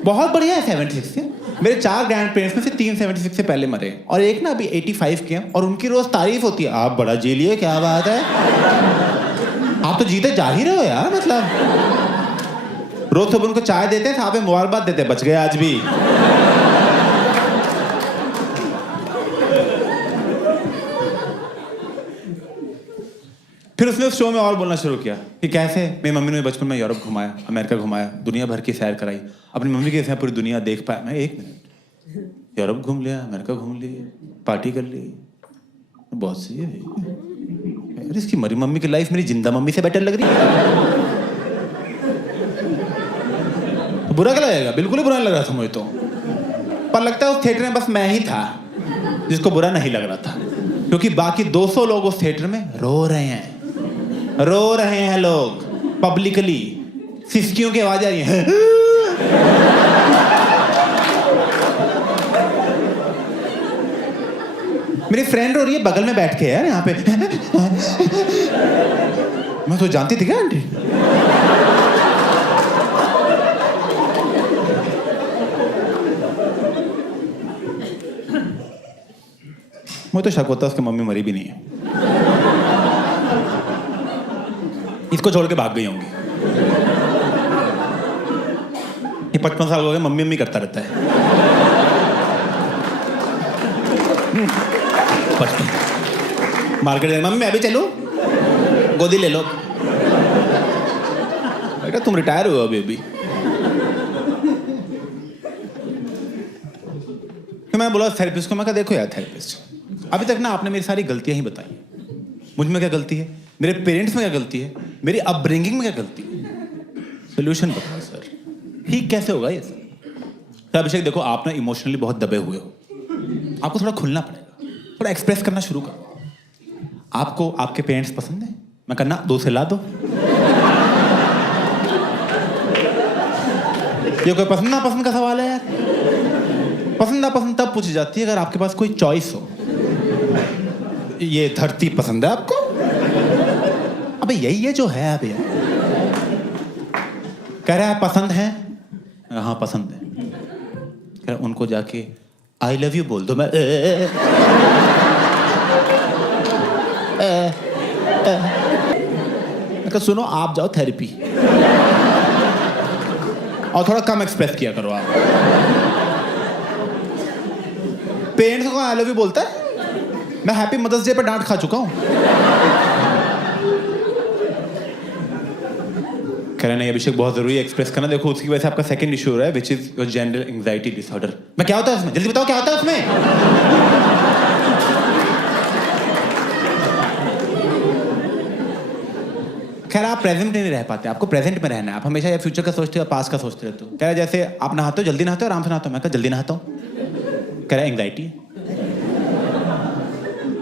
बहुत बढ़िया है 76 से। मेरे 4 ग्रैंड पेरेंट्स में से 3 76 से पहले मरे और एक ना अभी 85 के हैं और उनकी रोज तारीफ होती है, आप बड़ा जी लिए, क्या बात है, आप तो जीते जा ही रहे हो यार, मतलब रोज सुबह उनको चाय देते हैं, साहब मुबारकबाद देते हैं, बच गए आज भी। फिर उसने उस शो में और बोलना शुरू किया कि कैसे मेरी मम्मी ने बचपन में यूरोप घुमाया, अमेरिका घुमाया, दुनिया भर की सैर कराई, अपनी मम्मी के साथ पूरी दुनिया देख पाया। मैं 1 मिनट, यूरोप घूम लिया, अमेरिका घूम ली, पार्टी कर ली, बहुत सही है भाई, इसकी मरी मम्मी की लाइफ मेरी जिंदा मम्मी से बेटर लग रही है, तो बुरा क्या लगेगा? बिल्कुल ही बुरा नहीं लग रहा था मुझे तो, पर लगता है उस थिएटर में बस मैं ही था जिसको बुरा नहीं लग रहा था, क्योंकि बाकी 200 लोग उस थिएटर में रो रहे हैं लोग पब्लिकली, सिसकियों की आवाज आ रही है। मेरी फ्रेंड रो रही है बगल में बैठ के यार यहाँ पे। मैं तो जानती थी क्या आंटी? मुझे तो शक होता है उसकी मम्मी मरी भी नहीं है, इसको छोड़ के भाग गई होंगी। ये 55 साल हो गए, मम्मी मम्मी करता रहता है। मार्केट में मम्मी मैं भी चलूं, गोदी ले लो। बेटा तुम रिटायर हुए अभी अभी। फिर मैं बोला थेरेपिस्ट को, मैं कहा देखो यार थेरेपिस्ट, अभी तक ना आपने मेरी सारी गलतियां ही बताई, मुझ में क्या गलती है, मेरे पेरेंट्स में क्या गलती है, मेरी अपब्रिंगिंग में क्या गलती है, सोल्यूशन बताओ सर, ठीक कैसे होगा ये सर? तो अभिषेक देखो आप ना इमोशनली बहुत दबे हुए हो, आपको थोड़ा खुलना पड़ेगा, थोड़ा एक्सप्रेस करना शुरू करो। आपको आपके पेरेंट्स पसंद है? मैं कहना 2 से ला दो। ये कोई पसंद ना पसंद का सवाल है यार, पसंद ना पसंद तब पूछी जाती है अगर आपके पास कोई चॉइस हो। ये धरती पसंद है आपको? अबे यही है जो है अभी। कह रहा है पसंद है? हाँ पसंद है। कह रहा उनको जाके आई लव यू बोल दो। मैं मैं कहा सुनो आप जाओ थेरेपी और थोड़ा कम एक्सप्रेस किया करो आप। पेरेंट्स को आई लव यू बोलता है? मैं हैप्पी मदर्स डे पर डांट खा चुका हूं। कह रहे नहीं अभिषेक बहुत जरूरी है एक्सप्रेस करना, देखो उसकी वजह से आपका सेकंड इशू हो रहा है which is your general anxiety disorder. मैं क्या होता है उसमें, जल्दी बताओ क्या होता है उसमें? खैर आप प्रेजेंट में नहीं रह पाते, आपको प्रेजेंट में रहना है। आप हमेशा या फ्यूचर का सोचते हो या पास्ट का सोचते रहते हो। कह रहे जैसे आप नहाते हो, जल्दी नहाते हो आराम से नहाते हो? मैं कहा जल्दी नहाता हूँ। कह रहा एंग्जाइटी है।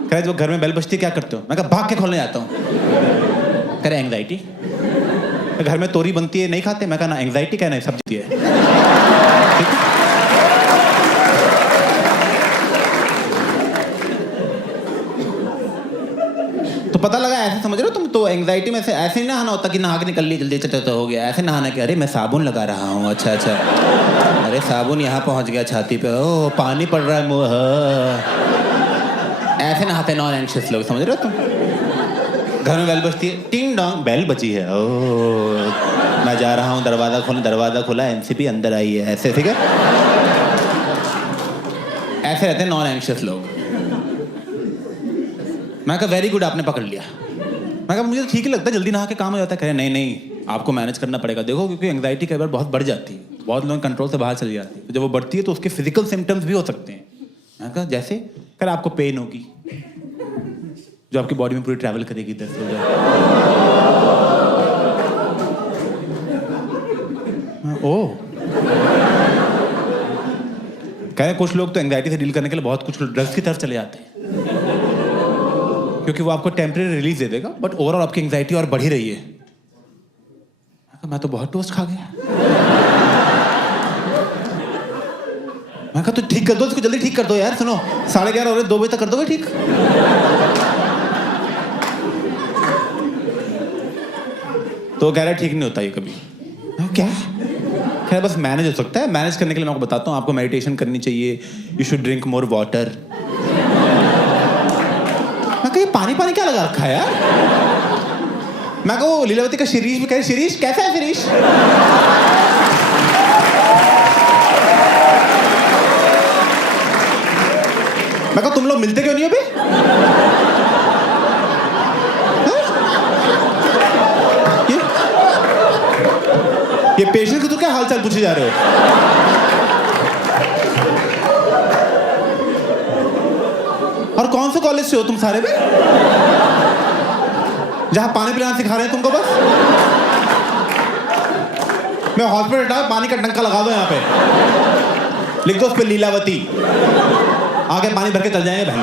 कह रहे जो घर में बेल बजती है क्या करते हो? मैं कहा भाग के खोलने जाता हूँ। कह रहे एंग्जाइटी। घर में तोरी बनती है नहीं खाते? मैं कहा ना एंग्जाइटी क्या नहीं सब्जी है। तो पता लगा ऐसे समझ रहे हो तुम तो एंग्जाइटी में से ऐसे ही नहाना होता कि नहा के निकल ली जल्दी तो हो गया। ऐसे नहाना कि अरे मैं साबुन लगा रहा हूँ, अच्छा अच्छा, अरे साबुन यहाँ पहुँच गया छाती पे, ओ पानी पड़ रहा है मुँह। ऐसे नहाते नॉन एंग्शियस लोग, समझ रहे हो तुम? घर में बेल बजती है, टिंग डोंग बेल बजी है, ओ मैं जा रहा हूँ दरवाजा खुला एनसीपी अंदर आई है, ऐसे ठीक है। ऐसे रहते हैं नॉन एंग्शियस लोग। मैं कहा वेरी गुड आपने पकड़ लिया। मैं कहा मुझे ठीक ही लगता है जल्दी नहा के काम हो जाता है। कहे नहीं आपको मैनेज करना पड़ेगा, देखो क्योंकि एंग्जाइटी कई बार बहुत बढ़ जाती है, बहुत लोग कंट्रोल से बाहर चली जाती है। तो जब वो बढ़ती है तो उसके फिजिकल सिम्टम्स भी हो सकते हैं। मैं कहा जैसे कर आपको पेन होगी जो आपकी बॉडी में पूरी ट्रैवल करेगी इधर से उधर। ओह कह रहे कुछ लोग तो एंग्जाइटी से डील करने के लिए बहुत कुछ ड्रग्स की तरफ चले जाते हैं क्योंकि वो आपको टेम्परेरी रिलीज दे देगा, बट ओवरऑल आपकी एंग्जाइटी और बढ़ ही रही है। मैं तो बहुत टोस्ट खा गया। मैं कहा तो ठीक कर दो इसको, जल्दी ठीक कर दो यार। सुनो 11:30 हो रहे, 2 बजे तक कर दोगे ठीक? तो कह रहा है ठीक नहीं होता ये कभी। क्या? कह रहा बस मैनेज हो सकता है। मैनेज करने के लिए मैं आपको बताता हूँ, आपको मेडिटेशन करनी चाहिए, you should drink more water. मैं कहा पानी क्या लगा रखा है यार? मैं कहा लीलावती का शिरीष भी कहे, शिरीष कैसा है शिरीष? मैं कहा तुम लोग मिलते क्यों नहीं हो बे? ये पेशेंट को तो क्या हालचाल पूछे जा रहे हो? और कौन से कॉलेज से हो तुम सारे में जहां पानी पिलाना सिखा रहे हैं तुमको? बस मैं हॉस्पिटल हटा पानी का टंका लगा दो यहाँ पे, लिख दो उस पे लीलावती, आगे पानी भर के चल जाएंगे भाई।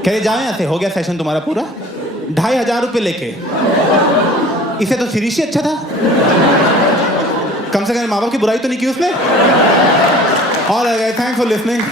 कह रहे जाओ यहाँ से, हो गया सेशन तुम्हारा पूरा 2500 रुपये लेके। इसे तो शिरीष ही अच्छा था, कम से कम माँ बाप की बुराई तो नहीं की उसने। और थैंक्स फॉर लिसनिंग।